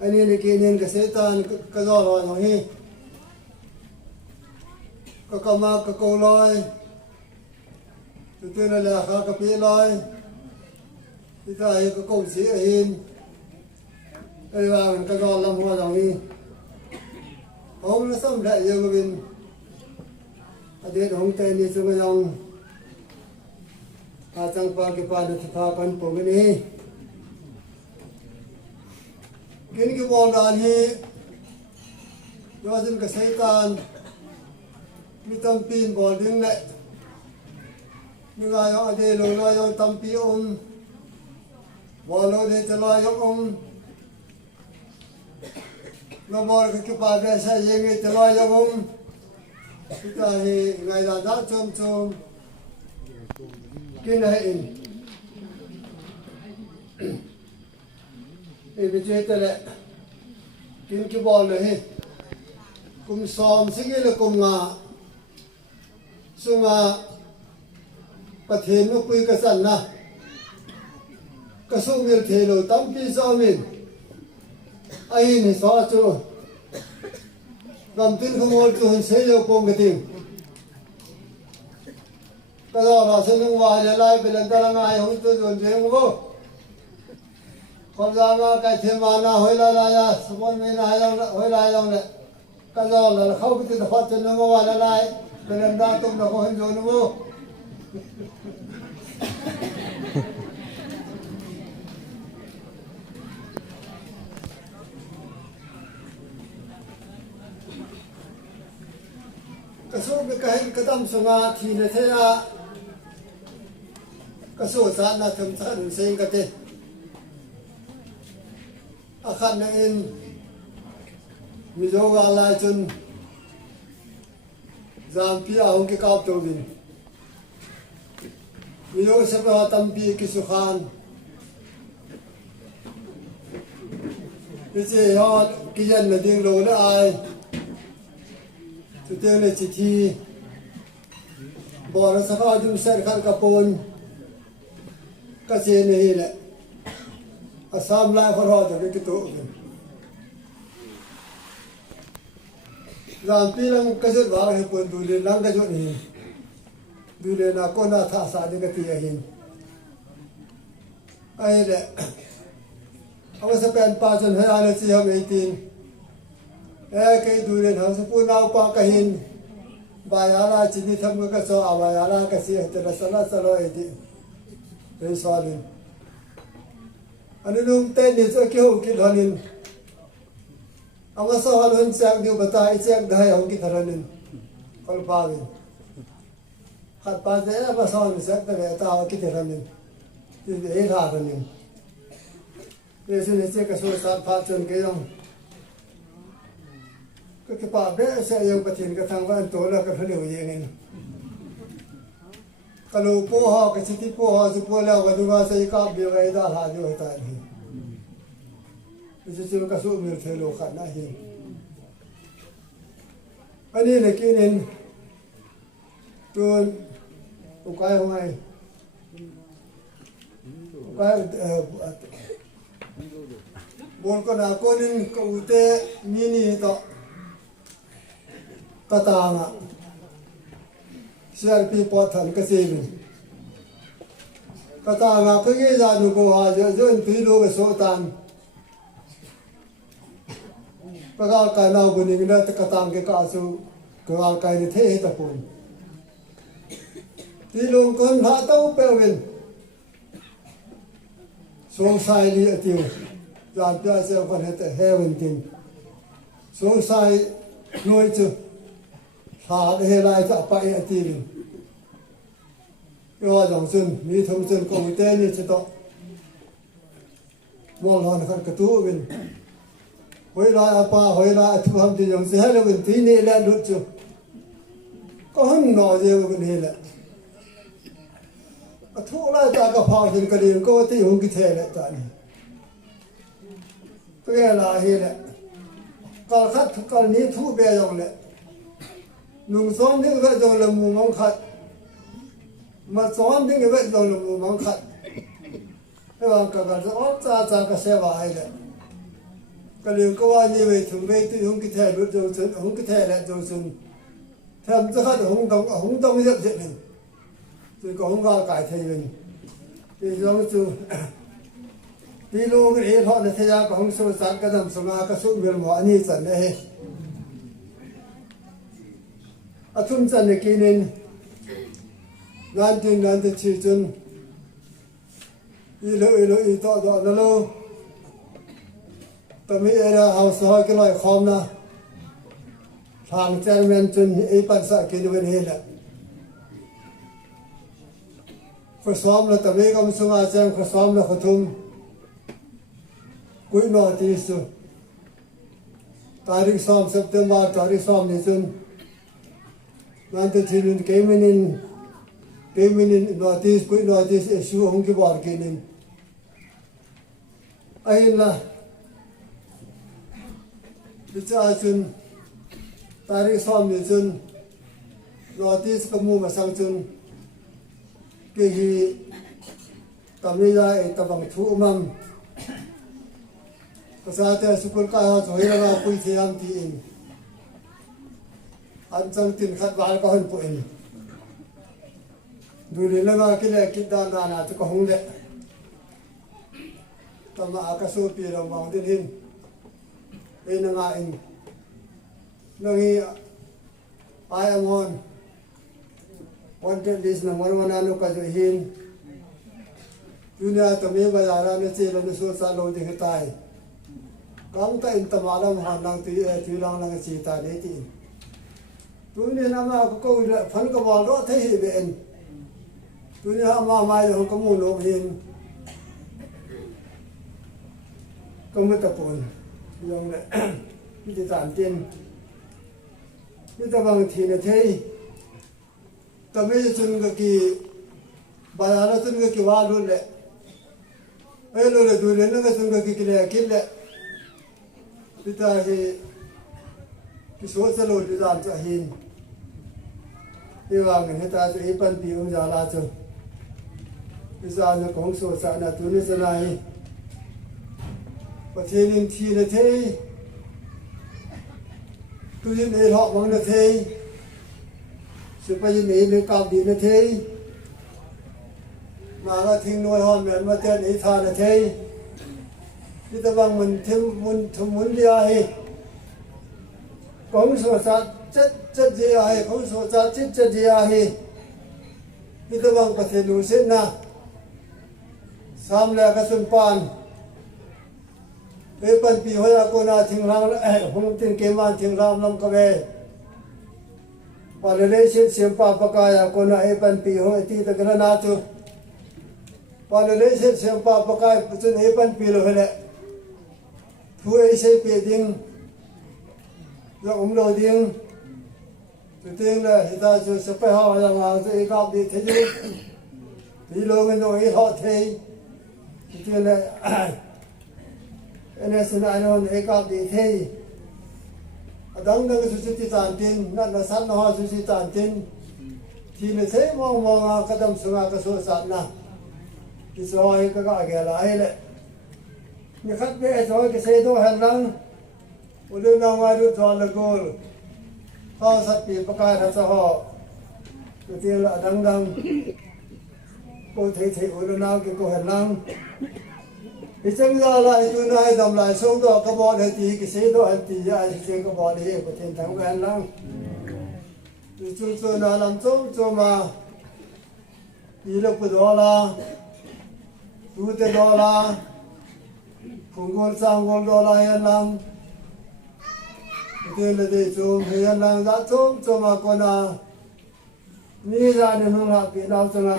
Ani ni kinin kasetan kazalo no hi kakama kakoloi tutuna la kha kapiloi ita hi kakol si hin ai wa kazalo lam ho no hi hong na sam la yo bin ade hong te ni su yong a chang pa ke pa na tha pan po ni Kini ki bol dan hi yosin ka saitan mitam pin bol ding le ni ga yo ade lo lo yo tampi bolo de chalo yo no bol ki pa be sa yeng chalo yo kita hi ngai da chom kin hai in bây giờ thế này kinh cái bò này cùng xóm sinh là cùng sung bắt thêm nó quy cái sẵn na cái số miền thế rồi tắm pi sao mình ai này sao chứ làm tin không muốn cho hình xây dựng cùng cái tiền cái đó là xây dựng vài lại bị lần ta là ngày không tôi dọn dẹp không con ra mà cái thêm mà nào hồi lại ya sumon mình lại dòng hồi lại dòng đấy cái đó là không biết được phát triển nó mà lại cái lần đó tôi nó không hiểu nữa cái số cái tâm số mà thì là thế là cái số sản là thầm sản sinh cái gì akan nangin mizo galai chun zampi ahong ki kap tobin mizo sepa tampi ki sukhan ichi hot kijan na ding lo na ai tu te le chithi bor sakha dum ser khan kapon ka che ne hi le Assam lai khó rồi cái tổ làm pi lăng cái chuyện vào thì quần đùi lên lăng cái chuyện này đùi lên là con là thả xả những cái tiền hình ai đấy ông sẽ bên ba chân hay là chỉ học 18 cái đuôi lên hàng số phụ nào ba cái hình bài là chỉ đi thăm cái số bài là cái gì thì là salo ấy đi đấy sao đi anh luôn tên đi cho kêu cái đó nên ông sao luôn sang điều bắt tay sang đây ông cái thằng nên còn ba bên hạt ba thế mà sao mình sang đây tao cái thằng nên thì để ra thằng nên để xin lấy cái số sát phát chân cái ông cái bà bé sẽ yêu bát thiên cái thằng bạn tối là cái phần điều gì nên cái lô po họ cái chỉ po họ chỉ po là cái đúng là sẽ cặp điều cái đó là điều tại này bây giờ cái số mình thấy lô khát này anh ấy là cái nên tôi cái hôm nay cái bốn con nào con nên cầu tê mini đó katang CRP pot than ka seven katang ka ge za nu ko ha jo pi lo ga so tan ka ka na bu ni na ta katang ke ka su ka ka ni the ta pon pi lo kon ha tau pe wen so sai li atiu jan pya se kon he te heaven tin so sai noi chu thà để lại cho phải ở tiền, rồi dòng sân, mỹ thông sân công ty như thế đó, mong là nó cái túi bên, hồi lại thu hầm thì dòng xe là bên tí này lên được chưa, có hơn nói gì bên này là, thu lại ta cái phòng thì cái điện có tí không cái thế lại tại này, cái là gì là, còn khách còn ní thu bè dòng này. Nung xóm những cái dòng là mù mong khát mà xóm những cái dòng là mù mong khát cái bằng cả xóm cha cái xe vải đấy cái liền có ai như vậy thường về tự không cái thẻ được dầu sơn không cái thẻ lại dầu sơn thêm rất là không đông hiện diện mình rồi có không vào cải thầy mình thì giống như đi lô cái đấy họ là thay ra có không sâu sáng cái dầm sông cái số miền mỏ như sẵn đây atum chan ne kinin 1993 chun ilo i to do na lo tami era house ho ke lai khom na thang chairman chun e pan sa ke ni wen he la ko som la tami kam sunga chang ko som la khathum kui no ti su tarik som September tarik som ni chun nanti children came in notice, put notice issue hong kibar kinin. Ayun la, bicara chun, tarik som ni chun, notice kamu masang chun, kehi kami la tabang thu mam, kasate sukul kaya sohira na pui thiyam tiin. Anh chẳng tin khát vải có hơn phụ hình dù đến là cái này cái đàn là cho có không đấy tầm mà cái số tiền đồng bằng tiền hình đây là ngài nâng ai am on wanted list number 1 ano ka jo hin dunia tami bayara ne che lo so sa lo de tai kam ta in tamalam han lang ti lang chi ta de ti dunia nama ko ko phan ka bol ro the hi ben dunia ma mai ho ko mu no hin ko mu ta pon yong le ni ti tan tin ni ta bang thi ne thei tami chun ga ki bayara chun ga ki wa lu le ai lo le dunia na chun ga ki le ki le ti ta hi ki so sa lo ti dan cha hin đi vào người ta sẽ phân bì ông già la chừng bây giờ nó cũng sổ sạn là tôi nói này và thế nên thì là thế tôi nhìn thấy họ bằng là thế sự bây giờ này nó cao đi là thế mà là thiên nuôi họ mẹ mà tên ấy tha là thế kita bang mun dia hi kong so sa chất dia hi kong so sa chất dia hi kita bang pathelu sin na sam la ka sun pan e pan pi hoya ko na thing ram hum tin ke man thing ram lam ka ve palele siam pa pakaya ko na e pan pi ho ti ta kana na tu palele siam pa pakaya putun e pan pi lo hele thu e se pe ding lo lo ding tu ting la hita chu se pa ha ya nga se e ka di the ju di lo ngen no e ho the ti la ene sina non e ka di the adang dang su ti tan tin na san na ha su ti tan tin ti ne se mo nga kadam su nga ka so sa na ki so ai ka ga la ai le ni khat be so ke se do han lang ulu na wa du to la gol ha sat pi pa ka ha sa ho ti la dang dang cô thấy ulu na ke ko han lang cái chân ra lại tôi nói đầm lại xuống đó các bọn này thì cái xe đó anh thì ai chơi các bọn này có thể thắng quen lắm thì chúng nó làm tốt cho mà đi lúc đó là tu te đó là không còn sang còn đó là anh làm thế là để chúng thì anh làm rất tốt cho mà còn là như ra nên không làm việc nào cho mà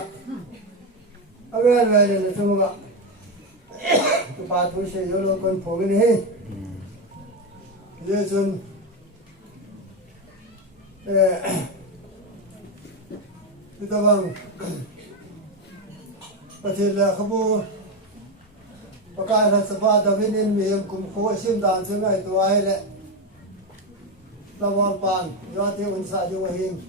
ở bên này là chúng mà cái ba tuổi sẽ vô luôn con phổ cái này, giờ xuân, chúng ta bằng, có thể là không có, có cái là sắp đặt bên nên mình cũng khó xem đàn xem này tôi ai đấy, là hoàn toàn do tiêu ấn sa cho hình,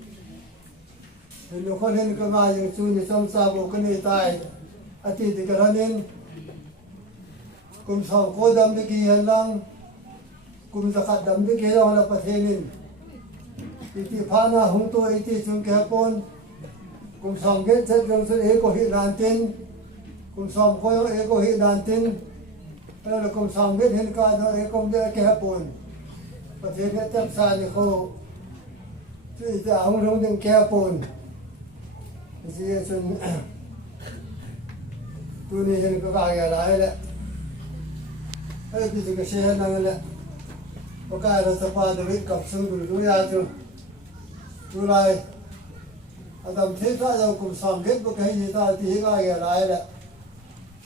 thì nếu con hình cái mai những chuyện như trong sa bộ cái này tai, ở thì cái đó nên kum sao ko dam đi kia lang kum zakat dam đi kia là bắt henin iti phana hung to iti chung ke pon kum sao get chất trong sự eko hi dan tin kum sao ko eko hi dan tin là kum sao get hin ka no eko de ke pon bắt hen get chap sa ni ko chui ta hung rong ding ke pon ji chun tu ni hin ko ka ga lai le cái gì cái xe này là có cái là tập ba được cặp xương đủ ra chưa chú này adam thế ra đâu cùng sắm hết một cái gì ta thì cái lại là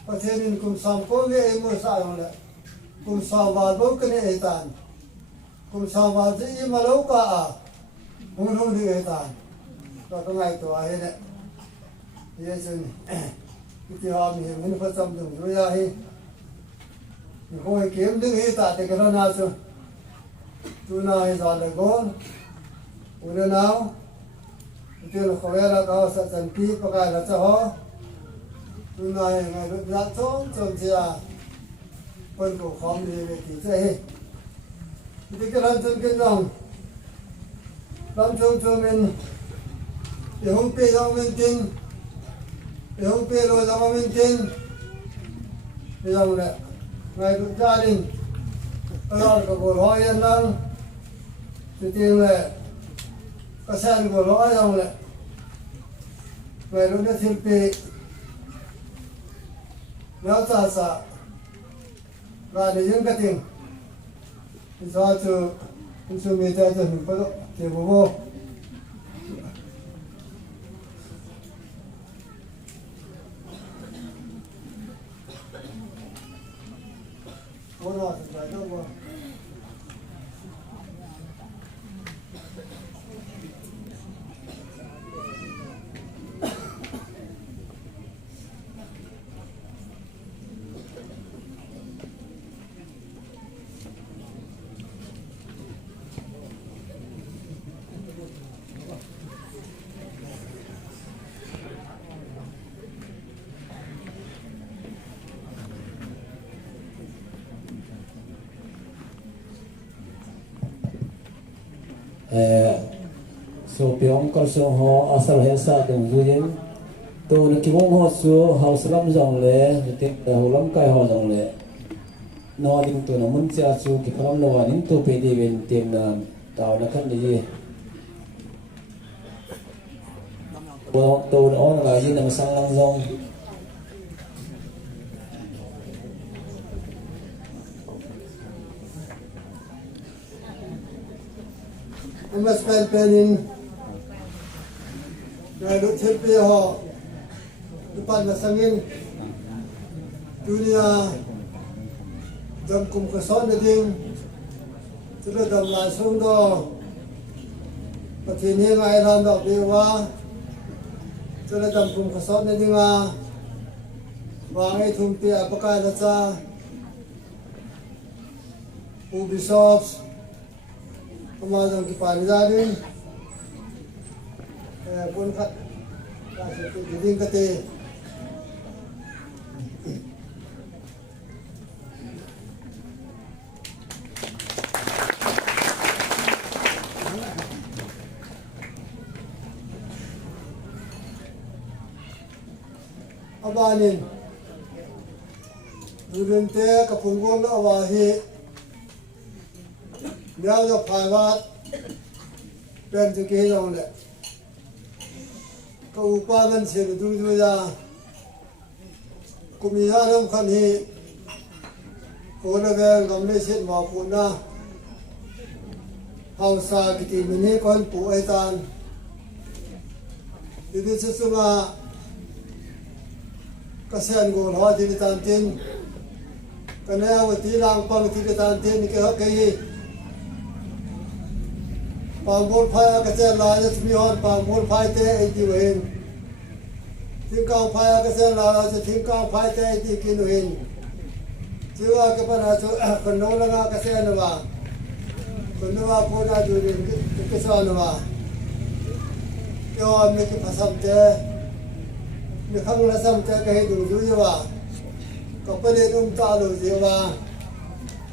có thể nên cùng sắm có cái em mua sao không là cùng sắm vào bốc cái này tàn cùng sắm vào gì mà lâu cả không không được tàn và cái ngày tuổi ấy đấy bây giờ cái họ mình phải chăm dùng rồi ra hi ngồi kiếm đứng hi tại cái đó nào chứ chú này giờ là gôn udah nào itu là khẩu là có sát chân pi có cái là cho họ chú này ngày lúc ra trốn trốn chia quân cổ khóm đi về thì thế thì cái làm chân cái dòng làm cho mình để không pi dòng mình tin để không pi rồi dòng mình tin cái dòng này ngày lúc gia đình rồi có bộ hỏi yên lắm thì tiền là có xe bộ hỏi xong lại ngày lúc đó thiên pi nếu ta sợ và để những cái tiền thì do từ sự miệt ra từ mình có độ thì vô Hold on, I don't want. so piong kal so ho asal hesa tung zuin to na ki wong ho su house lam jong le tin ho lam kai ho jong le no ding tu no mun cha chu ki phalam no wa ning tu pe di ven tem na taw na khan ni bo to on la yin na sang lang zong Mas penin na lu thipe ho depan na sangin dunia dam kum ka son na ding tulu dam la sung do patin he ngai ram do be wa tulu dam kum ka son na ding a wa ngai thum pe apaka da cha Ubisoft Amazon की पारिदारी कौन का दिन कते अबानिन दुरंते कपुंगोल अवाही Now the private ben to get on it. Go Pavan said to do with a Kumianum can he Kodagan Gomlesit Mapuna Hausa Kiti Minikon Poetan. This is Sunga Kasan go hot in the Tantin. Kanaya with Tilang Pang to the Tantin, Kaki. Pangmol phaya ka chen la je mi hon pangmol phai te ai ti wen thing kang phaya ka chen la je thing kang phai te ai ti kin wen chiwa ka pa na chu kon no la nga ka chen na ba kon no ba ko da du rin ke sa na ba yo me ki phasam te me khang la sam te ka hi du du je ba ka pa le ta lo je ba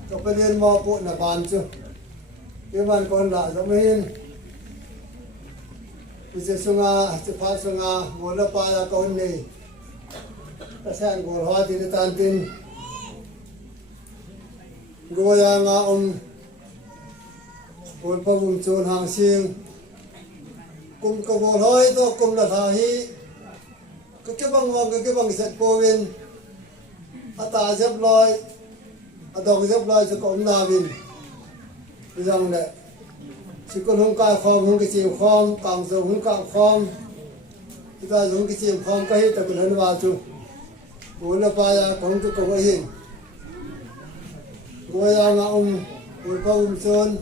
ka pa le mo ko na ban chu cái bạn còn lại giống như bây giờ sunga chỉ phát sunga ngồi là ba là con này ta sang ngồi hoa thì tan tin ngồi là ngã ngồi pa vùng chôn hàng xiên cùng cầu ngồi thôi to cùng là thà hi cái băng sét po viên ta dẹp loi đầu dẹp loi cho con na viên rằng này chỉ có hung ca khom hung cái chim khom càng giờ hung càng khom chúng ta dùng cái chim khom cái hết ta cũng hơn vào chú bốn là ba ya không có cái gì ngồi ra ngã ngồi qua sơn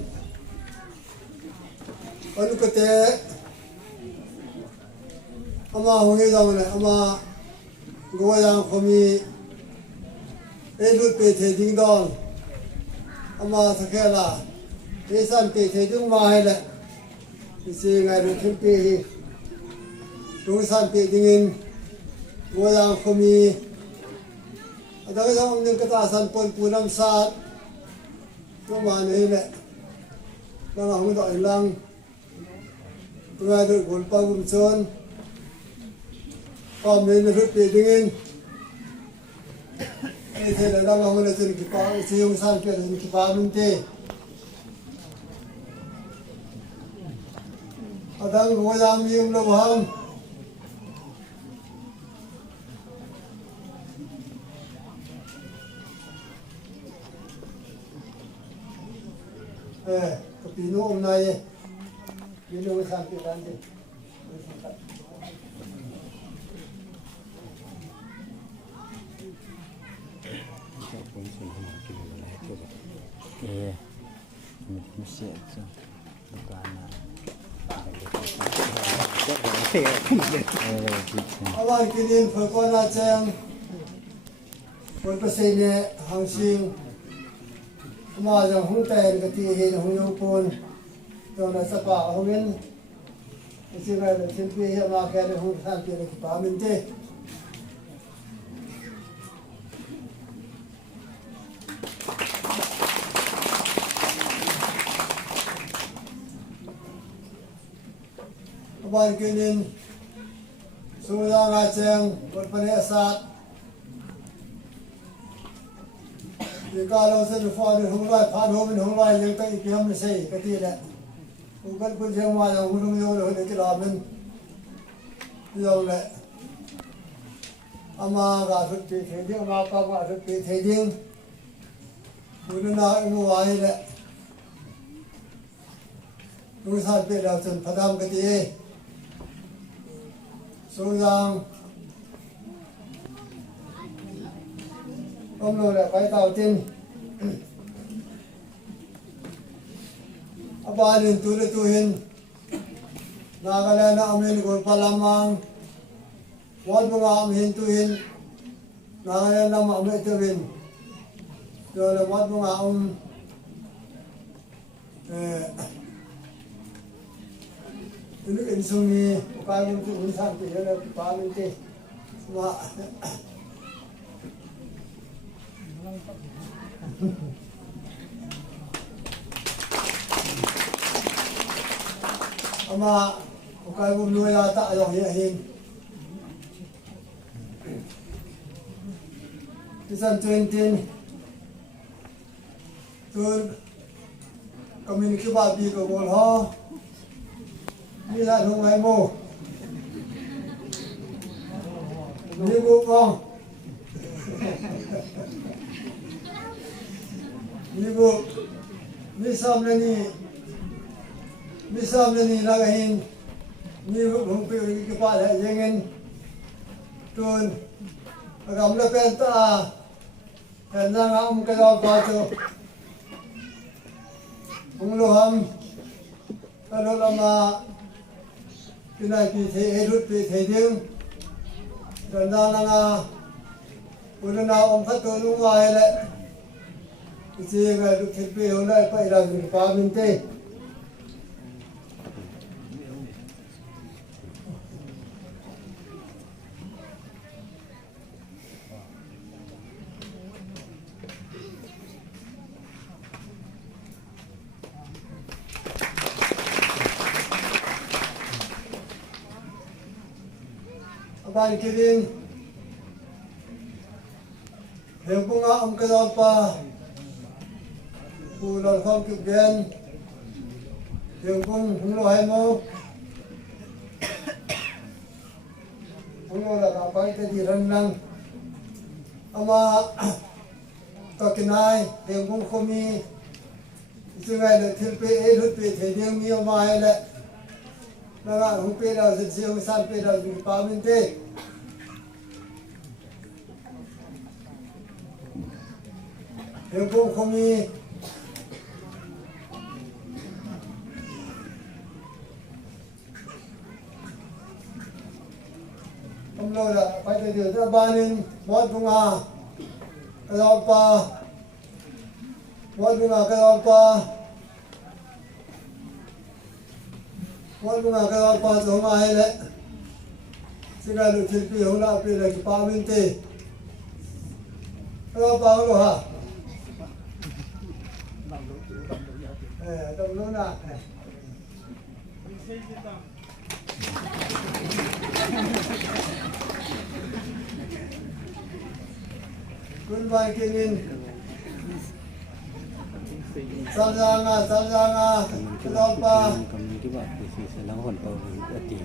anh cái té ama hung cái rằng này ama ngồi ra không mi em lút về thế ding dong ama sao cái là thế san pe thế đúng mai là thì ngày rồi thêm pe đúng san pe dingin ngồi đang không mi ở đó cái ông nên cái ta san pon punam sát đúng mà này nè đang không đợi lăng tôi được bốn bao gồm sơn còn nên là hết pe dingin thế là đang không là chuyện kỳ pa chỉ dùng san pe là kỳ pa mình thế Adang ngồi làm miếng lâu không? Cái pino hôm nay pino sang cái đàn đi. Awan kinin phơi na chang phơi pa sei ne hang sing ma jang hung tai ka ti he hung yo pon to na sa pa homen si ga le chen pi he ma ka le hung san pi le ki pa min te awan kinin Sudah ngaceng berpani asat thì ca lâu sẽ được pha được không lại phá đồ mình không lại những cái kiếm mình xây cái gì đấy cũng cần quân riêng ngoài rồi cũng không vô được cái làm mình vô lại ama gà thực tế thế điên mà các gà thực tế thế điên cũng nó nói ngoài đấy chúng ta biết là chân phát âm cái gì số rằng ông nội lại phải tạo tin apa ni tu hin Nagaland amin gol palamang wad bunga am hin tu hin Nagaland am amin tu hin rồi wad bunga ini insuni kai mun tu insan tu ya pa min te ma ama kai mun lu ya ta yo hi hin Isan 20 tur community ba bi ko bol ha ni là không ai mua ni mua con ni mua ni sam lên là cái hình ni không biết cái ba là gì nghe tuần cầm là bên ta thành ra ông cái đó qua cho ông lo hầm cái đó là mà cái này bị thế rút bị thế điên thành ra là bữa nào ông phát tôi lúc ngoài lại cái gì cái được thiết bị hôm nay phải làm việc phá bên tây ban kirin yang bunga om kadapa pulal khom kibgen yang bung hunglo hai mo hunglo la ka pai te di ran nang ama takinai yang bung khomi isungai le thilpe e lutpe the ding mi ma hai le na hung pe da siang san pe da bi pa min te yang pun kami ông lo là phải từ từ ra ba nên mót bunga cái đó pa mót bunga cái đó pa mót bunga cái đó pa chỗ mà hay đấy xin ra được thiết bị hôm nay bị là cái pa bên tây cái đó pa rồi hả đồng luôn à quân vai kinh samjanga kelapa community ba thì sẽ lắng hồn tàu thì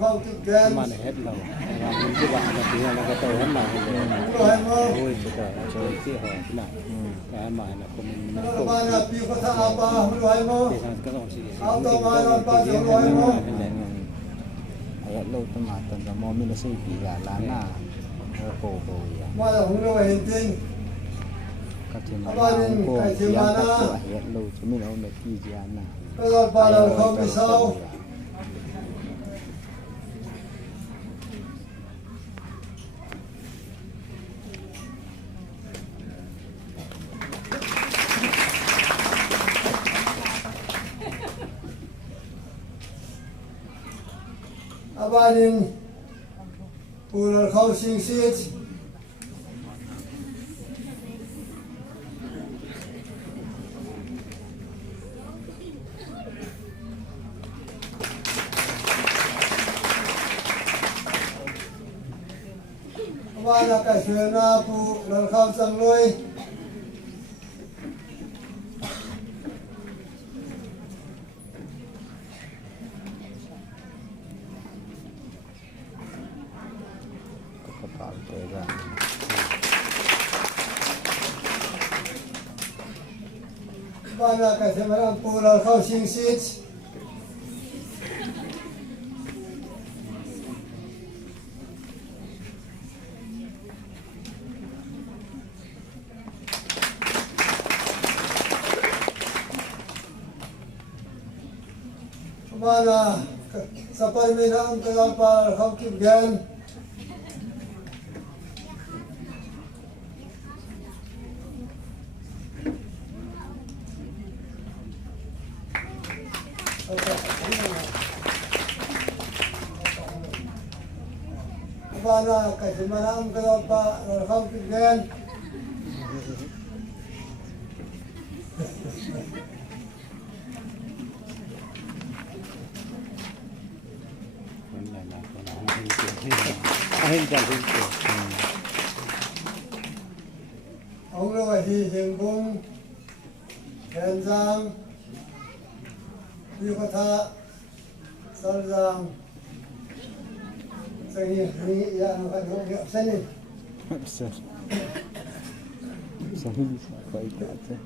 không kịp gen mà hết lâu làm những cái bạn là tiếng là cái tàu hết lâu rồi ôi trời trời kia hỏi thế nào cái mà là không ba là pi có thằng apa rồi mo các ông chị áo tàu mai là ba chỗ rồi mo ayat lo tematan sama mobil saya bila lana ko ya mà là không rồi hiện tin katin apa nên cái gì mà na ayat lo cumi lo me tijiana cái đó ba là không bị sao apa nên pulau kau sing sit apa nak kasih na pulau kau sang loi บ้านเราใครมาปูเราเข้าชิงซีดMana seperti mana kenapa kau kian? Mana kasih mana kenapa kau kian? Ahin jangan lupa. Ông là hiền bung, khen giang, yêu tha, sal giang, sang hiền ya nó phải không hiểu sen đi. Besar. Sambil baik aja.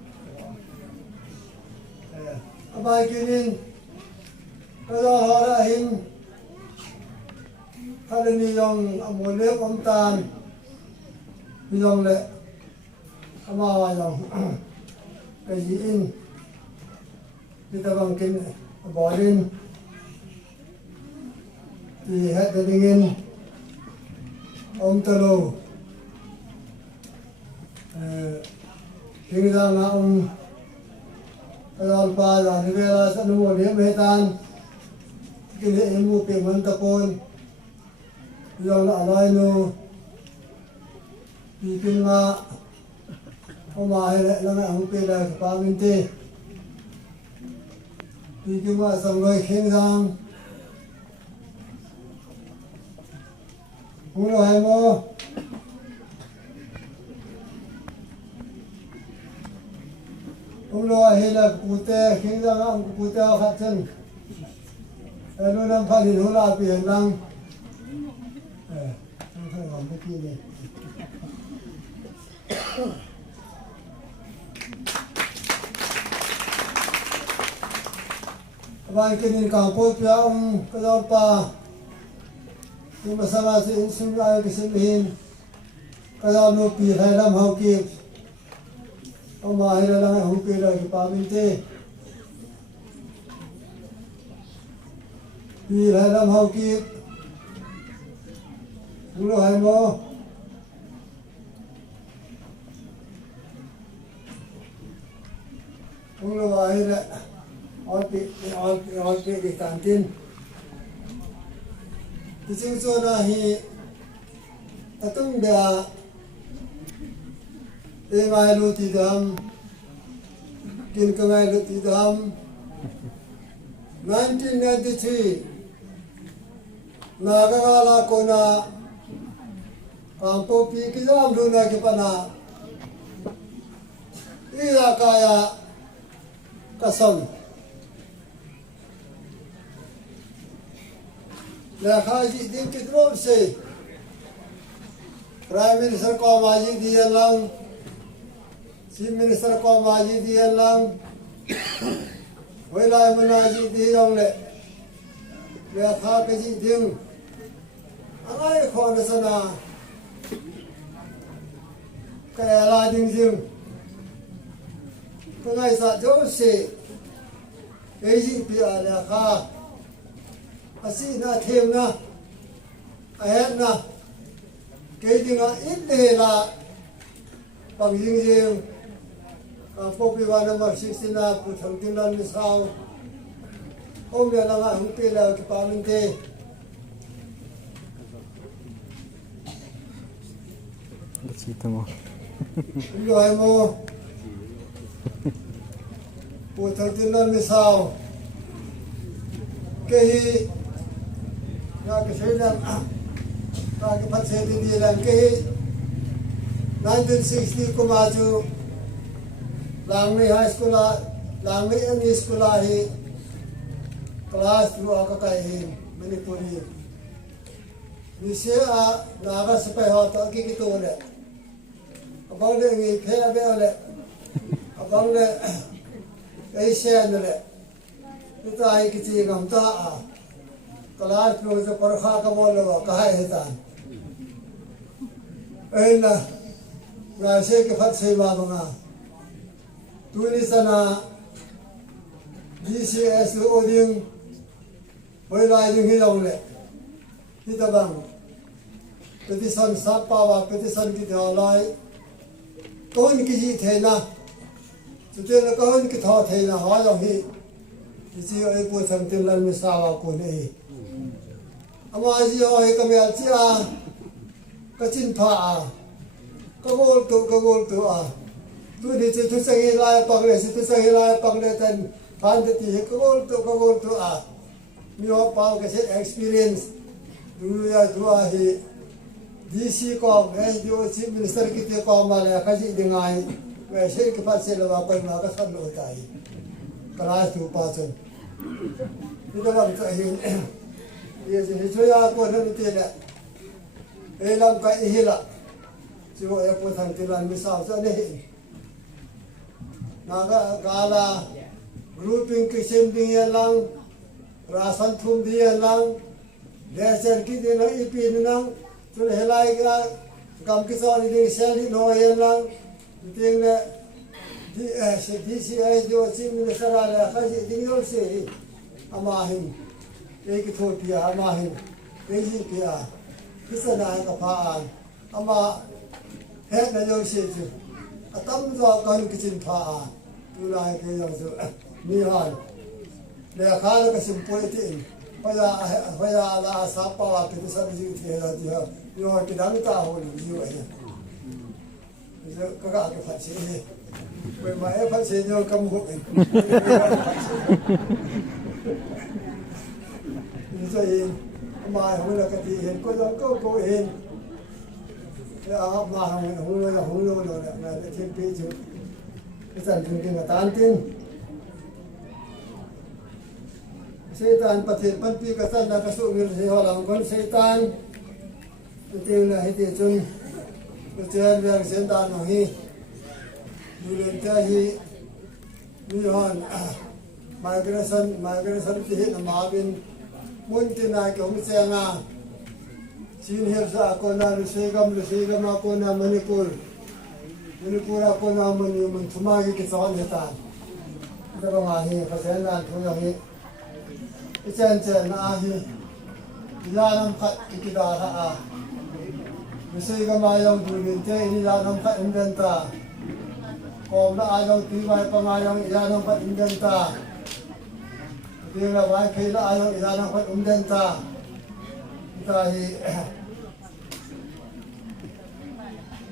Abai kinin, kalau orang hiềnถ้าเรียนอมเล็กอมตาลมียองเละอามายองกะยินที่ตะบังกินบอดินที่เฮ็ดดิงินอมตะโลพิงดางอมตะลปาดานิเวลาสนุเลียเมตันกินเอมูเปมันตะปนyang alai nu bikin ma omai le lang ang pe la pa min te bikin ma sang loi kheng sang hu lo hai mo hu lo hai la pu te kheng sang ang pu te khat chen lu nam pha ni hu la pi lang Baik ini kampung piang kenapa ini bersama si insun ayah kesimihin kalau nupi dalam hauki omah dalam hauki lagi paminte di dalam hauki dulu hai mo dulu hai le all di kantin di sini sudah hi atung dia emai lu tidam kin kengai lu tidam 1993 nagala kona kampo pi kizam luna ke pana ila kaya kasam la khaji din ki drop se prime minister ko maji diyan lang chief minister ko maji diyan lang wala manaji diyong le la kha ke ji ding angai khon sana kaya la ding ding kungai sa jo se eji pi ala kha asi na them na ayat na ke ding a in de la pang ding ding po pi wa number 16 na pu thang tin lan mi sao om le la ma hu pe la ki pa min te Begitu mau. Yo ai mo pu thang tin lan mi sao ke hi ya ke se lan ta ke phat se di lan ke 1960 ko ma ju Langme high school Langme ME school hi class 2 ka kai hi Manipuri ni se a naga se pe ho to ki to le abang le ngi phe be le abang le cái xe này lệ cái tai cái gì ngắm ta à cái lá phiêu cho par kha cái bol là cái hay ta ấy là ngày xe cái phát xe vào mà tu ni sana GCS oding với lại những cái dòng lệ thì ta bằng cái sân sát pa và cái sân cái thọ lại có những cái gì thế nào chúng ta là có những cái thọ thế nào hóa dòng hi thì chỉ ở buổi sáng tiên lần mới sao vào cuốn này ama gì hỏi cái mẹ chị à cái chín pha à cái gol tu à tu đi chơi tu sang lại bằng lệ tu sang lại bằng lệ tên phan thì cái gol tu à nhiều bao cái experience dua hi DC ko ngai dio chief minister ki te ko ma la kha ji dingai ve se ki pa se la pa ma ka san lo tai kala tu pa chen ni da lam ta hi ye je ni choya ko na te la e lam ka hi la chi wo e po thang ti lan mi sa sa ne na ga gala grouping ki sem ding ya lang rasan thum di ya lang leser ki de na ipi nang tu helai ga kam ki so ni sel ni no yen lang ting le di si ai jo chim ni sara la kha ji ding yo se ama hin e ki tho pia ama hin e ji pia ki sa na ka pha an ama he na yo se ju atam zo kan ki chin pha an tu lai ke yo zo ni han le kha la ka sim po ti Vaya la sapa wa ke sa ji the la ji ha yo ke dang ta ho ni ji wa ya je ka ga ke pha che we ma e pha che yo kam ho ni ni so yin ma ho la ka ti hen ko hen ya ma ho lo na the pe ju ke san tin ke ma tan tin Setan pathet panpi kasan na kasu ngir se holang kon setan tutil na hiti chun tutil yang setan no hi dulen ta hi nihan migration ti hi na mabin mun ti na ko mi se nga chin her sa ko na lu se gam ko na manipur ko na mun thuma ki sa hetan ta ba ma hi ka sen na thu yo hi Ichen na ahi ilanam khat ikidara a misai ga mayong dulin te ilanam khat indenta kom na ayong tiwai pangayong ilanam khat indenta dila wai phila ayong ilanam khat indenta itahi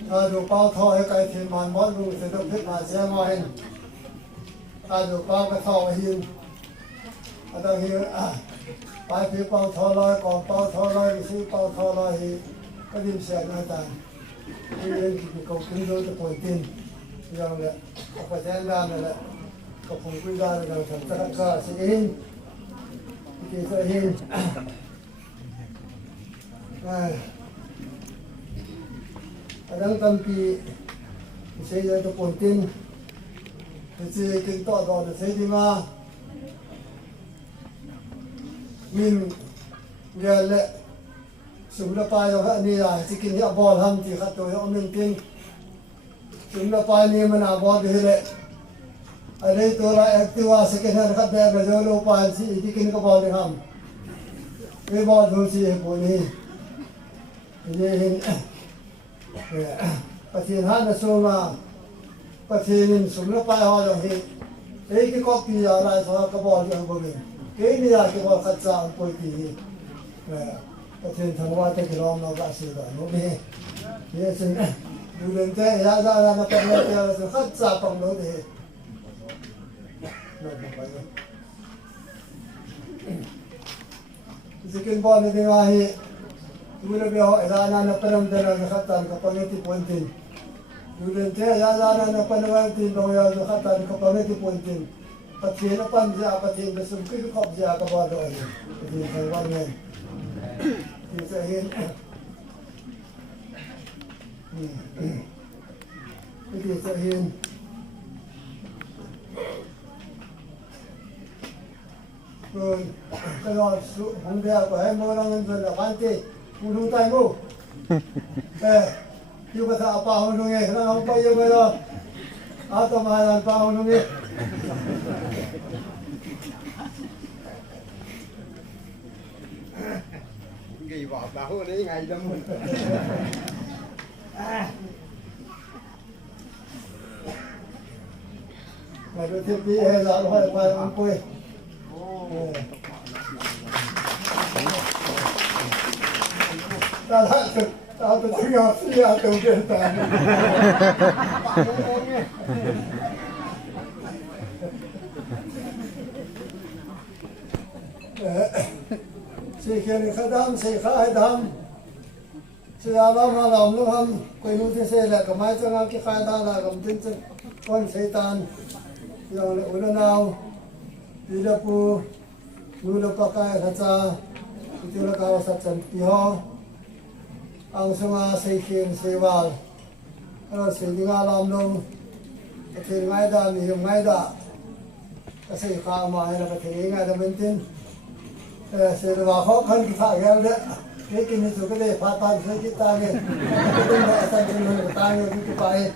adu pau tho he kai thin man mon lu se do phit ma se ma hin adu pau ka tho hin ada hi pai phi pau tho loi kon pau tho loi si pau tho loi hi ka dim se na ta ni len ki ko kin do to poi tin yang le ko jan da le ko phung quy da le thang ta ka se hin ki se hin ai adang tam pi se yo to poi tin se kin to do se di ma min gele sumla pa yo ha ni la chikin ya bol ham ti khat to yo min ting sumla pa ni mana bol de le are to la activa second hand khat ba jo lo pa si chikin ko bol de ham e bol do si e ko ni ye hin pathin ha na so ma pathin sumla pa ho yo hi e ki copy ya la so ka bol yo bo ni cái này là cái bọn khách sạn bồi thì có thể thằng hoa tới cái lom nó cả sự đó nó đi thế xin du lên thế ra nó phải nói theo sự khách sạn bằng nó thì nó không phải gì cái bọn này thì ngay du lên bây giờ ra nó phải làm thế nào khách sạn cái bọn này thì quan tin du lên thế ra nó phải nói tin đâu ya khách sạn cái bọn này thì quan tin Pathin apan ja pathin besum ki khop ja ka ba do ai pathin thai wan men ti sa hin ti sa hin cái đó không biết của em mua năng rồi là bán tiền không đúng tay mua yêu cái thằng bao không đúng nghe nó không bao nhiêu cái đó tao mà là bao không đúng nghe ghi bỏ báo đấy ngày đó ngày đó thiết bị hay là phải phải ăn quê ta tự ngọc suy à tự kiện ta sĩ khi khá đam sĩ khá đam sĩ làm mà làm lúc ham quay lúc thế là cái máy cho nó cái khai ta là cầm tin chân con sĩ tan yang le udah nau tidak pu nula pakai kaca itu lah kawasan cantiho ang sunga seikin sewal kalau sehingga alam dong kecil ngaida ni ngaida kasih kama yang kecil ngaida mentin sewa kau kan kita gel deh ini suka deh patah kita ni kita ni asal kita tanya kita pakai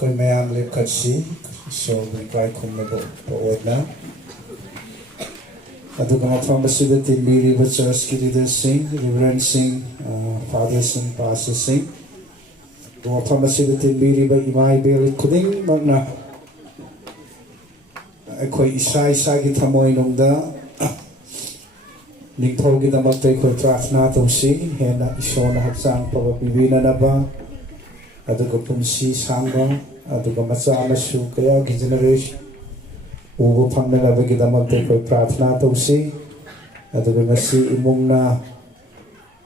Khơi mèam lên cất sĩ so bị quay cùng là bộ ổn na Atu kama from Basida Timbiri Church Leader Singh, Reverend Singh, Father Singh, Pastor Singh. Kama from Basida Timbiri ba imai bel kuding magna akhoi isai gi thamoi nongda ningthol gi damak te khoi prarthna tawsi hena ishona haksang pawa bibina na ba aduga pumsi sangba aduga macha amasu kaya gi generation ubo phangna labagi damak te khoi prarthna tawsi aduga ngasi imungna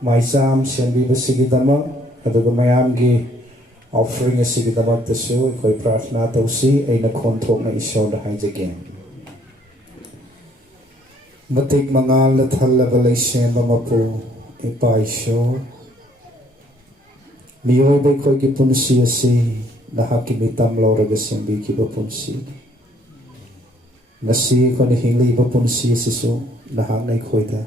maisam senbi basigi damak aduga mayam gi offering asigi damak tasu khoi prarthna tawsi aina khonthok na ishona haijage matik mangal na thallaba leisem mapu ipaisho miyoi bai khoi ki punsi asi nahaki mitam loraga sembi ki ba punsi nasi ko ni hingli ba punsi sisu nahak nai khoi da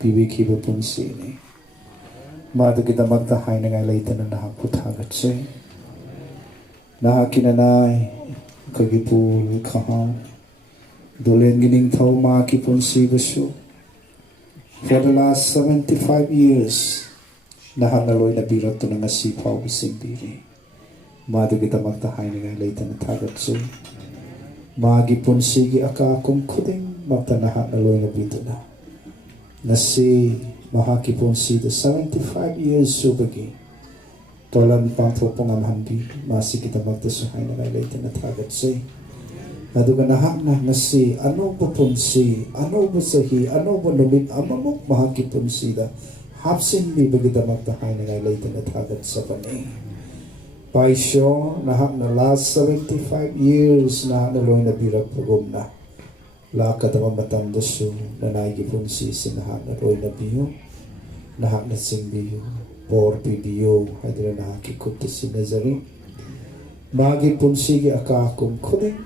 pibi ki ba punsi ni madu ki damak ta haina ngai leitana nahak puthagat se nahaki nanai ko ki pul khaham Dolen gining thau ma ki punsi basu for the last 75 years nahanaloy na birot to na ngasi pau bisimbiri madu kita magta haini ngai leitan thagat su magi punsi gi aka kum khuding magta nahanaloy na bito na nasi mahaki punsi the 75 years su bagi tolan pang thopong am hanbi masi kita magta su haini ngai leitan thagat su aduga nahak na ngasi ano ba punsi ano ba sahi ano ba numit amamok mahaki punsi da hapsin bi bagida magtahay na ngay layta na tagat sa panay paisyo nahak na last 75 years na naloy na birak pagom na lakad ang matandasyo na naigi punsi sinahak na loy na biyo nahak na sing biyo por biyo hadira nahaki kuta si Nazari magi punsi gi akakum kuning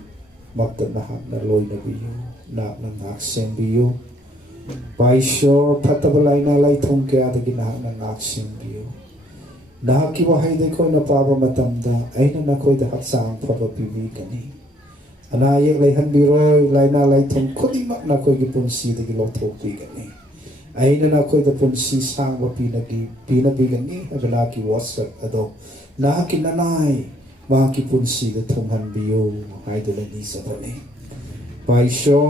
magta nahak na loy na biyo na ngak sing biyo paisyo patabalay na lay thong kaya da ginahak na ngak sing biyo nahaki wahay day koy na paba matamda ay na nakoy da haksang papapibi kani anayek lay hanbiroy lay na lay thong kuning mak na koy gipunsi da gilotog pi kani ay na nakoy da punsi sang wa pinabigan ni agalaki wasat ado nahaki nanay mahaki punsi da thonghan biyo ay da ni sa pani paisyo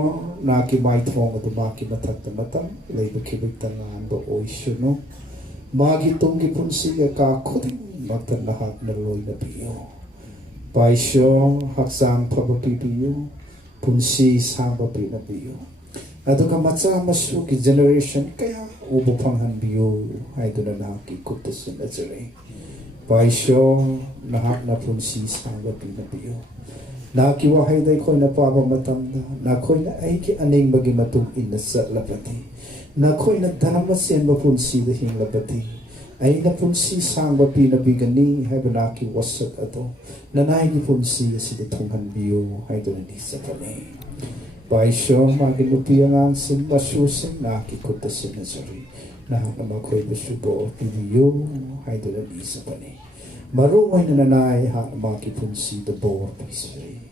naki mai thong ado maki matat matam lay bakibig tangan do oisyo no magi tonggi punsi ka kuding magtan lahat na loy na biyo paisyo haksang pabapi biyo punsi sang bapi na biyo ato ka matsa masuki generation kaya ubo panghan biyo ay doon na nakikutasin na sila paisyo nahak na punsi sang bapi na biyo nakiwahay day ko na pabamatamda na ko'y na ay ki aning bagi matong inasa lapati na ko'y nagdanamasyan mapunsi dahing lapati ay napunsi sang bapi na bigani hay banaki wasat ato nanay ni punsi si ditunghan biyo hay doon na sa kami paisyo maginupi ang sin masusin nakikutasin na sari na makoy basubo biyo hay doon na sa kami maruway na nanay ha makipunsi the board pisri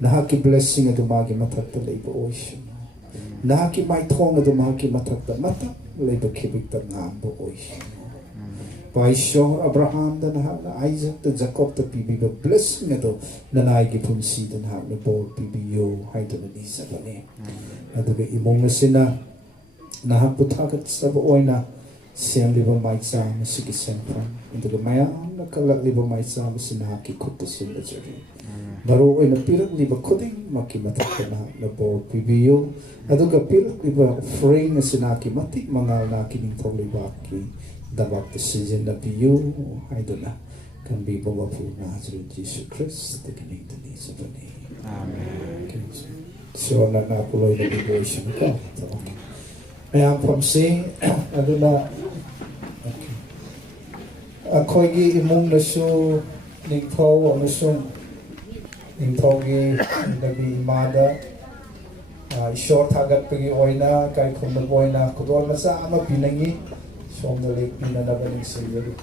nahaki blessing ado magi matata laibo oisyo nahaki may thong ado magi matata mata laibo kibig tangambo oisyo paisyo Abraham dan ha na Isaac da Jacob da pibiba blessing ado nanay gipunsi dan ha na board pibiyo hay do na isa bani ado ga imong na sina nahaputagat sa buoy na siyang liba may sa masigi sentran ito gamaya nakalag liba may sa masinahaki kutusin na jari baru ay napilag liba kuding makimatak na bo pibiyo ato ka pilag liba frame na sinaki matik mga nakining tong liba ki dabak decision na biyo ay doon na kan bibo wapu na Hazrat Jesus Christ tikinig tani sa pani amen so na napuloy na devotion ka Ayan from say, ano na, ako'y imong naso ning tao, ano so, ning tao nabi imada, short hagat pagi oy na, kay kung nag-oy na, kudol na sa ama pinangi, so nalik pinanabaling siya.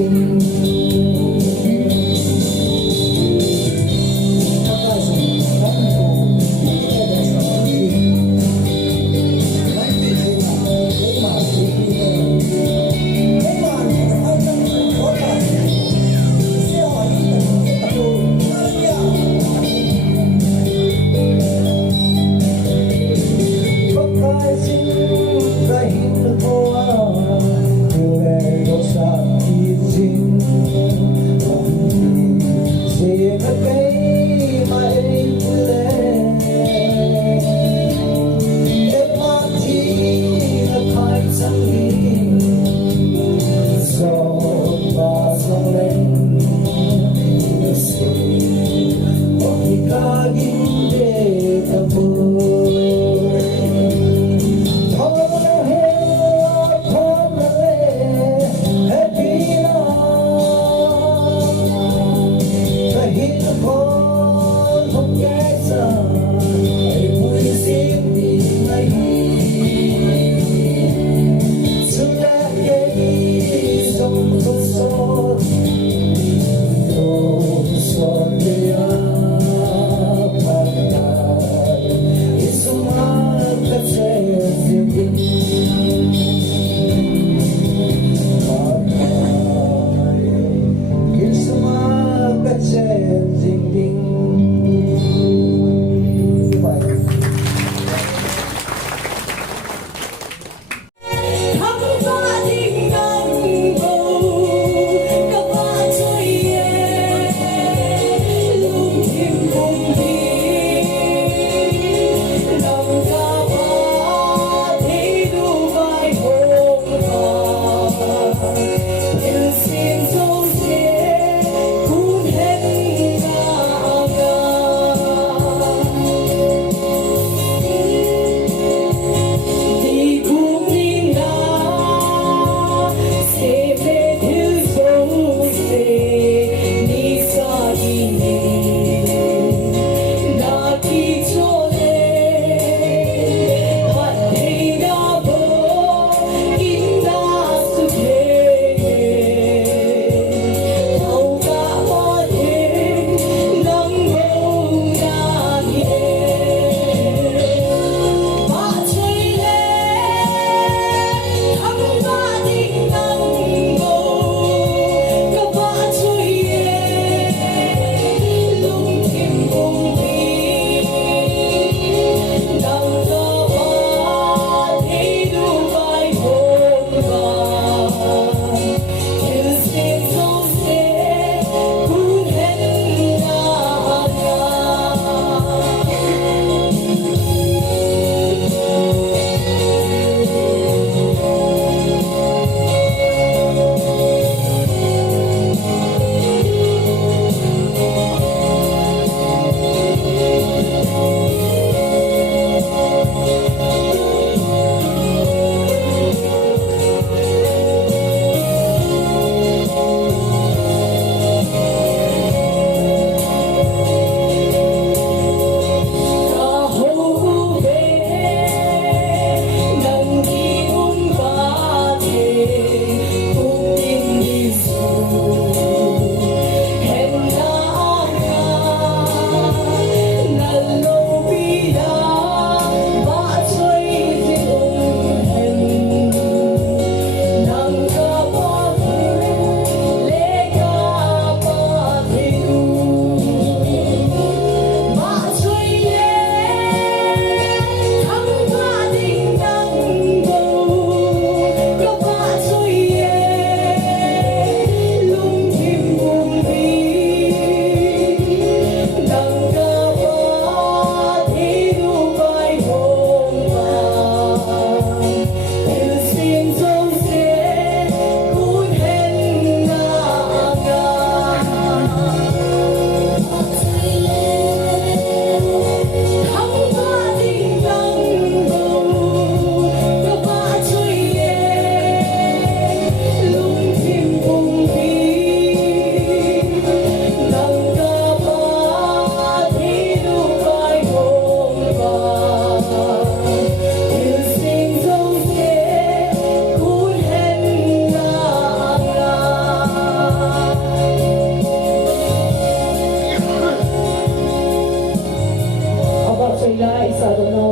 Sim.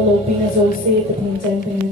lo ping a zo se te ping chen ping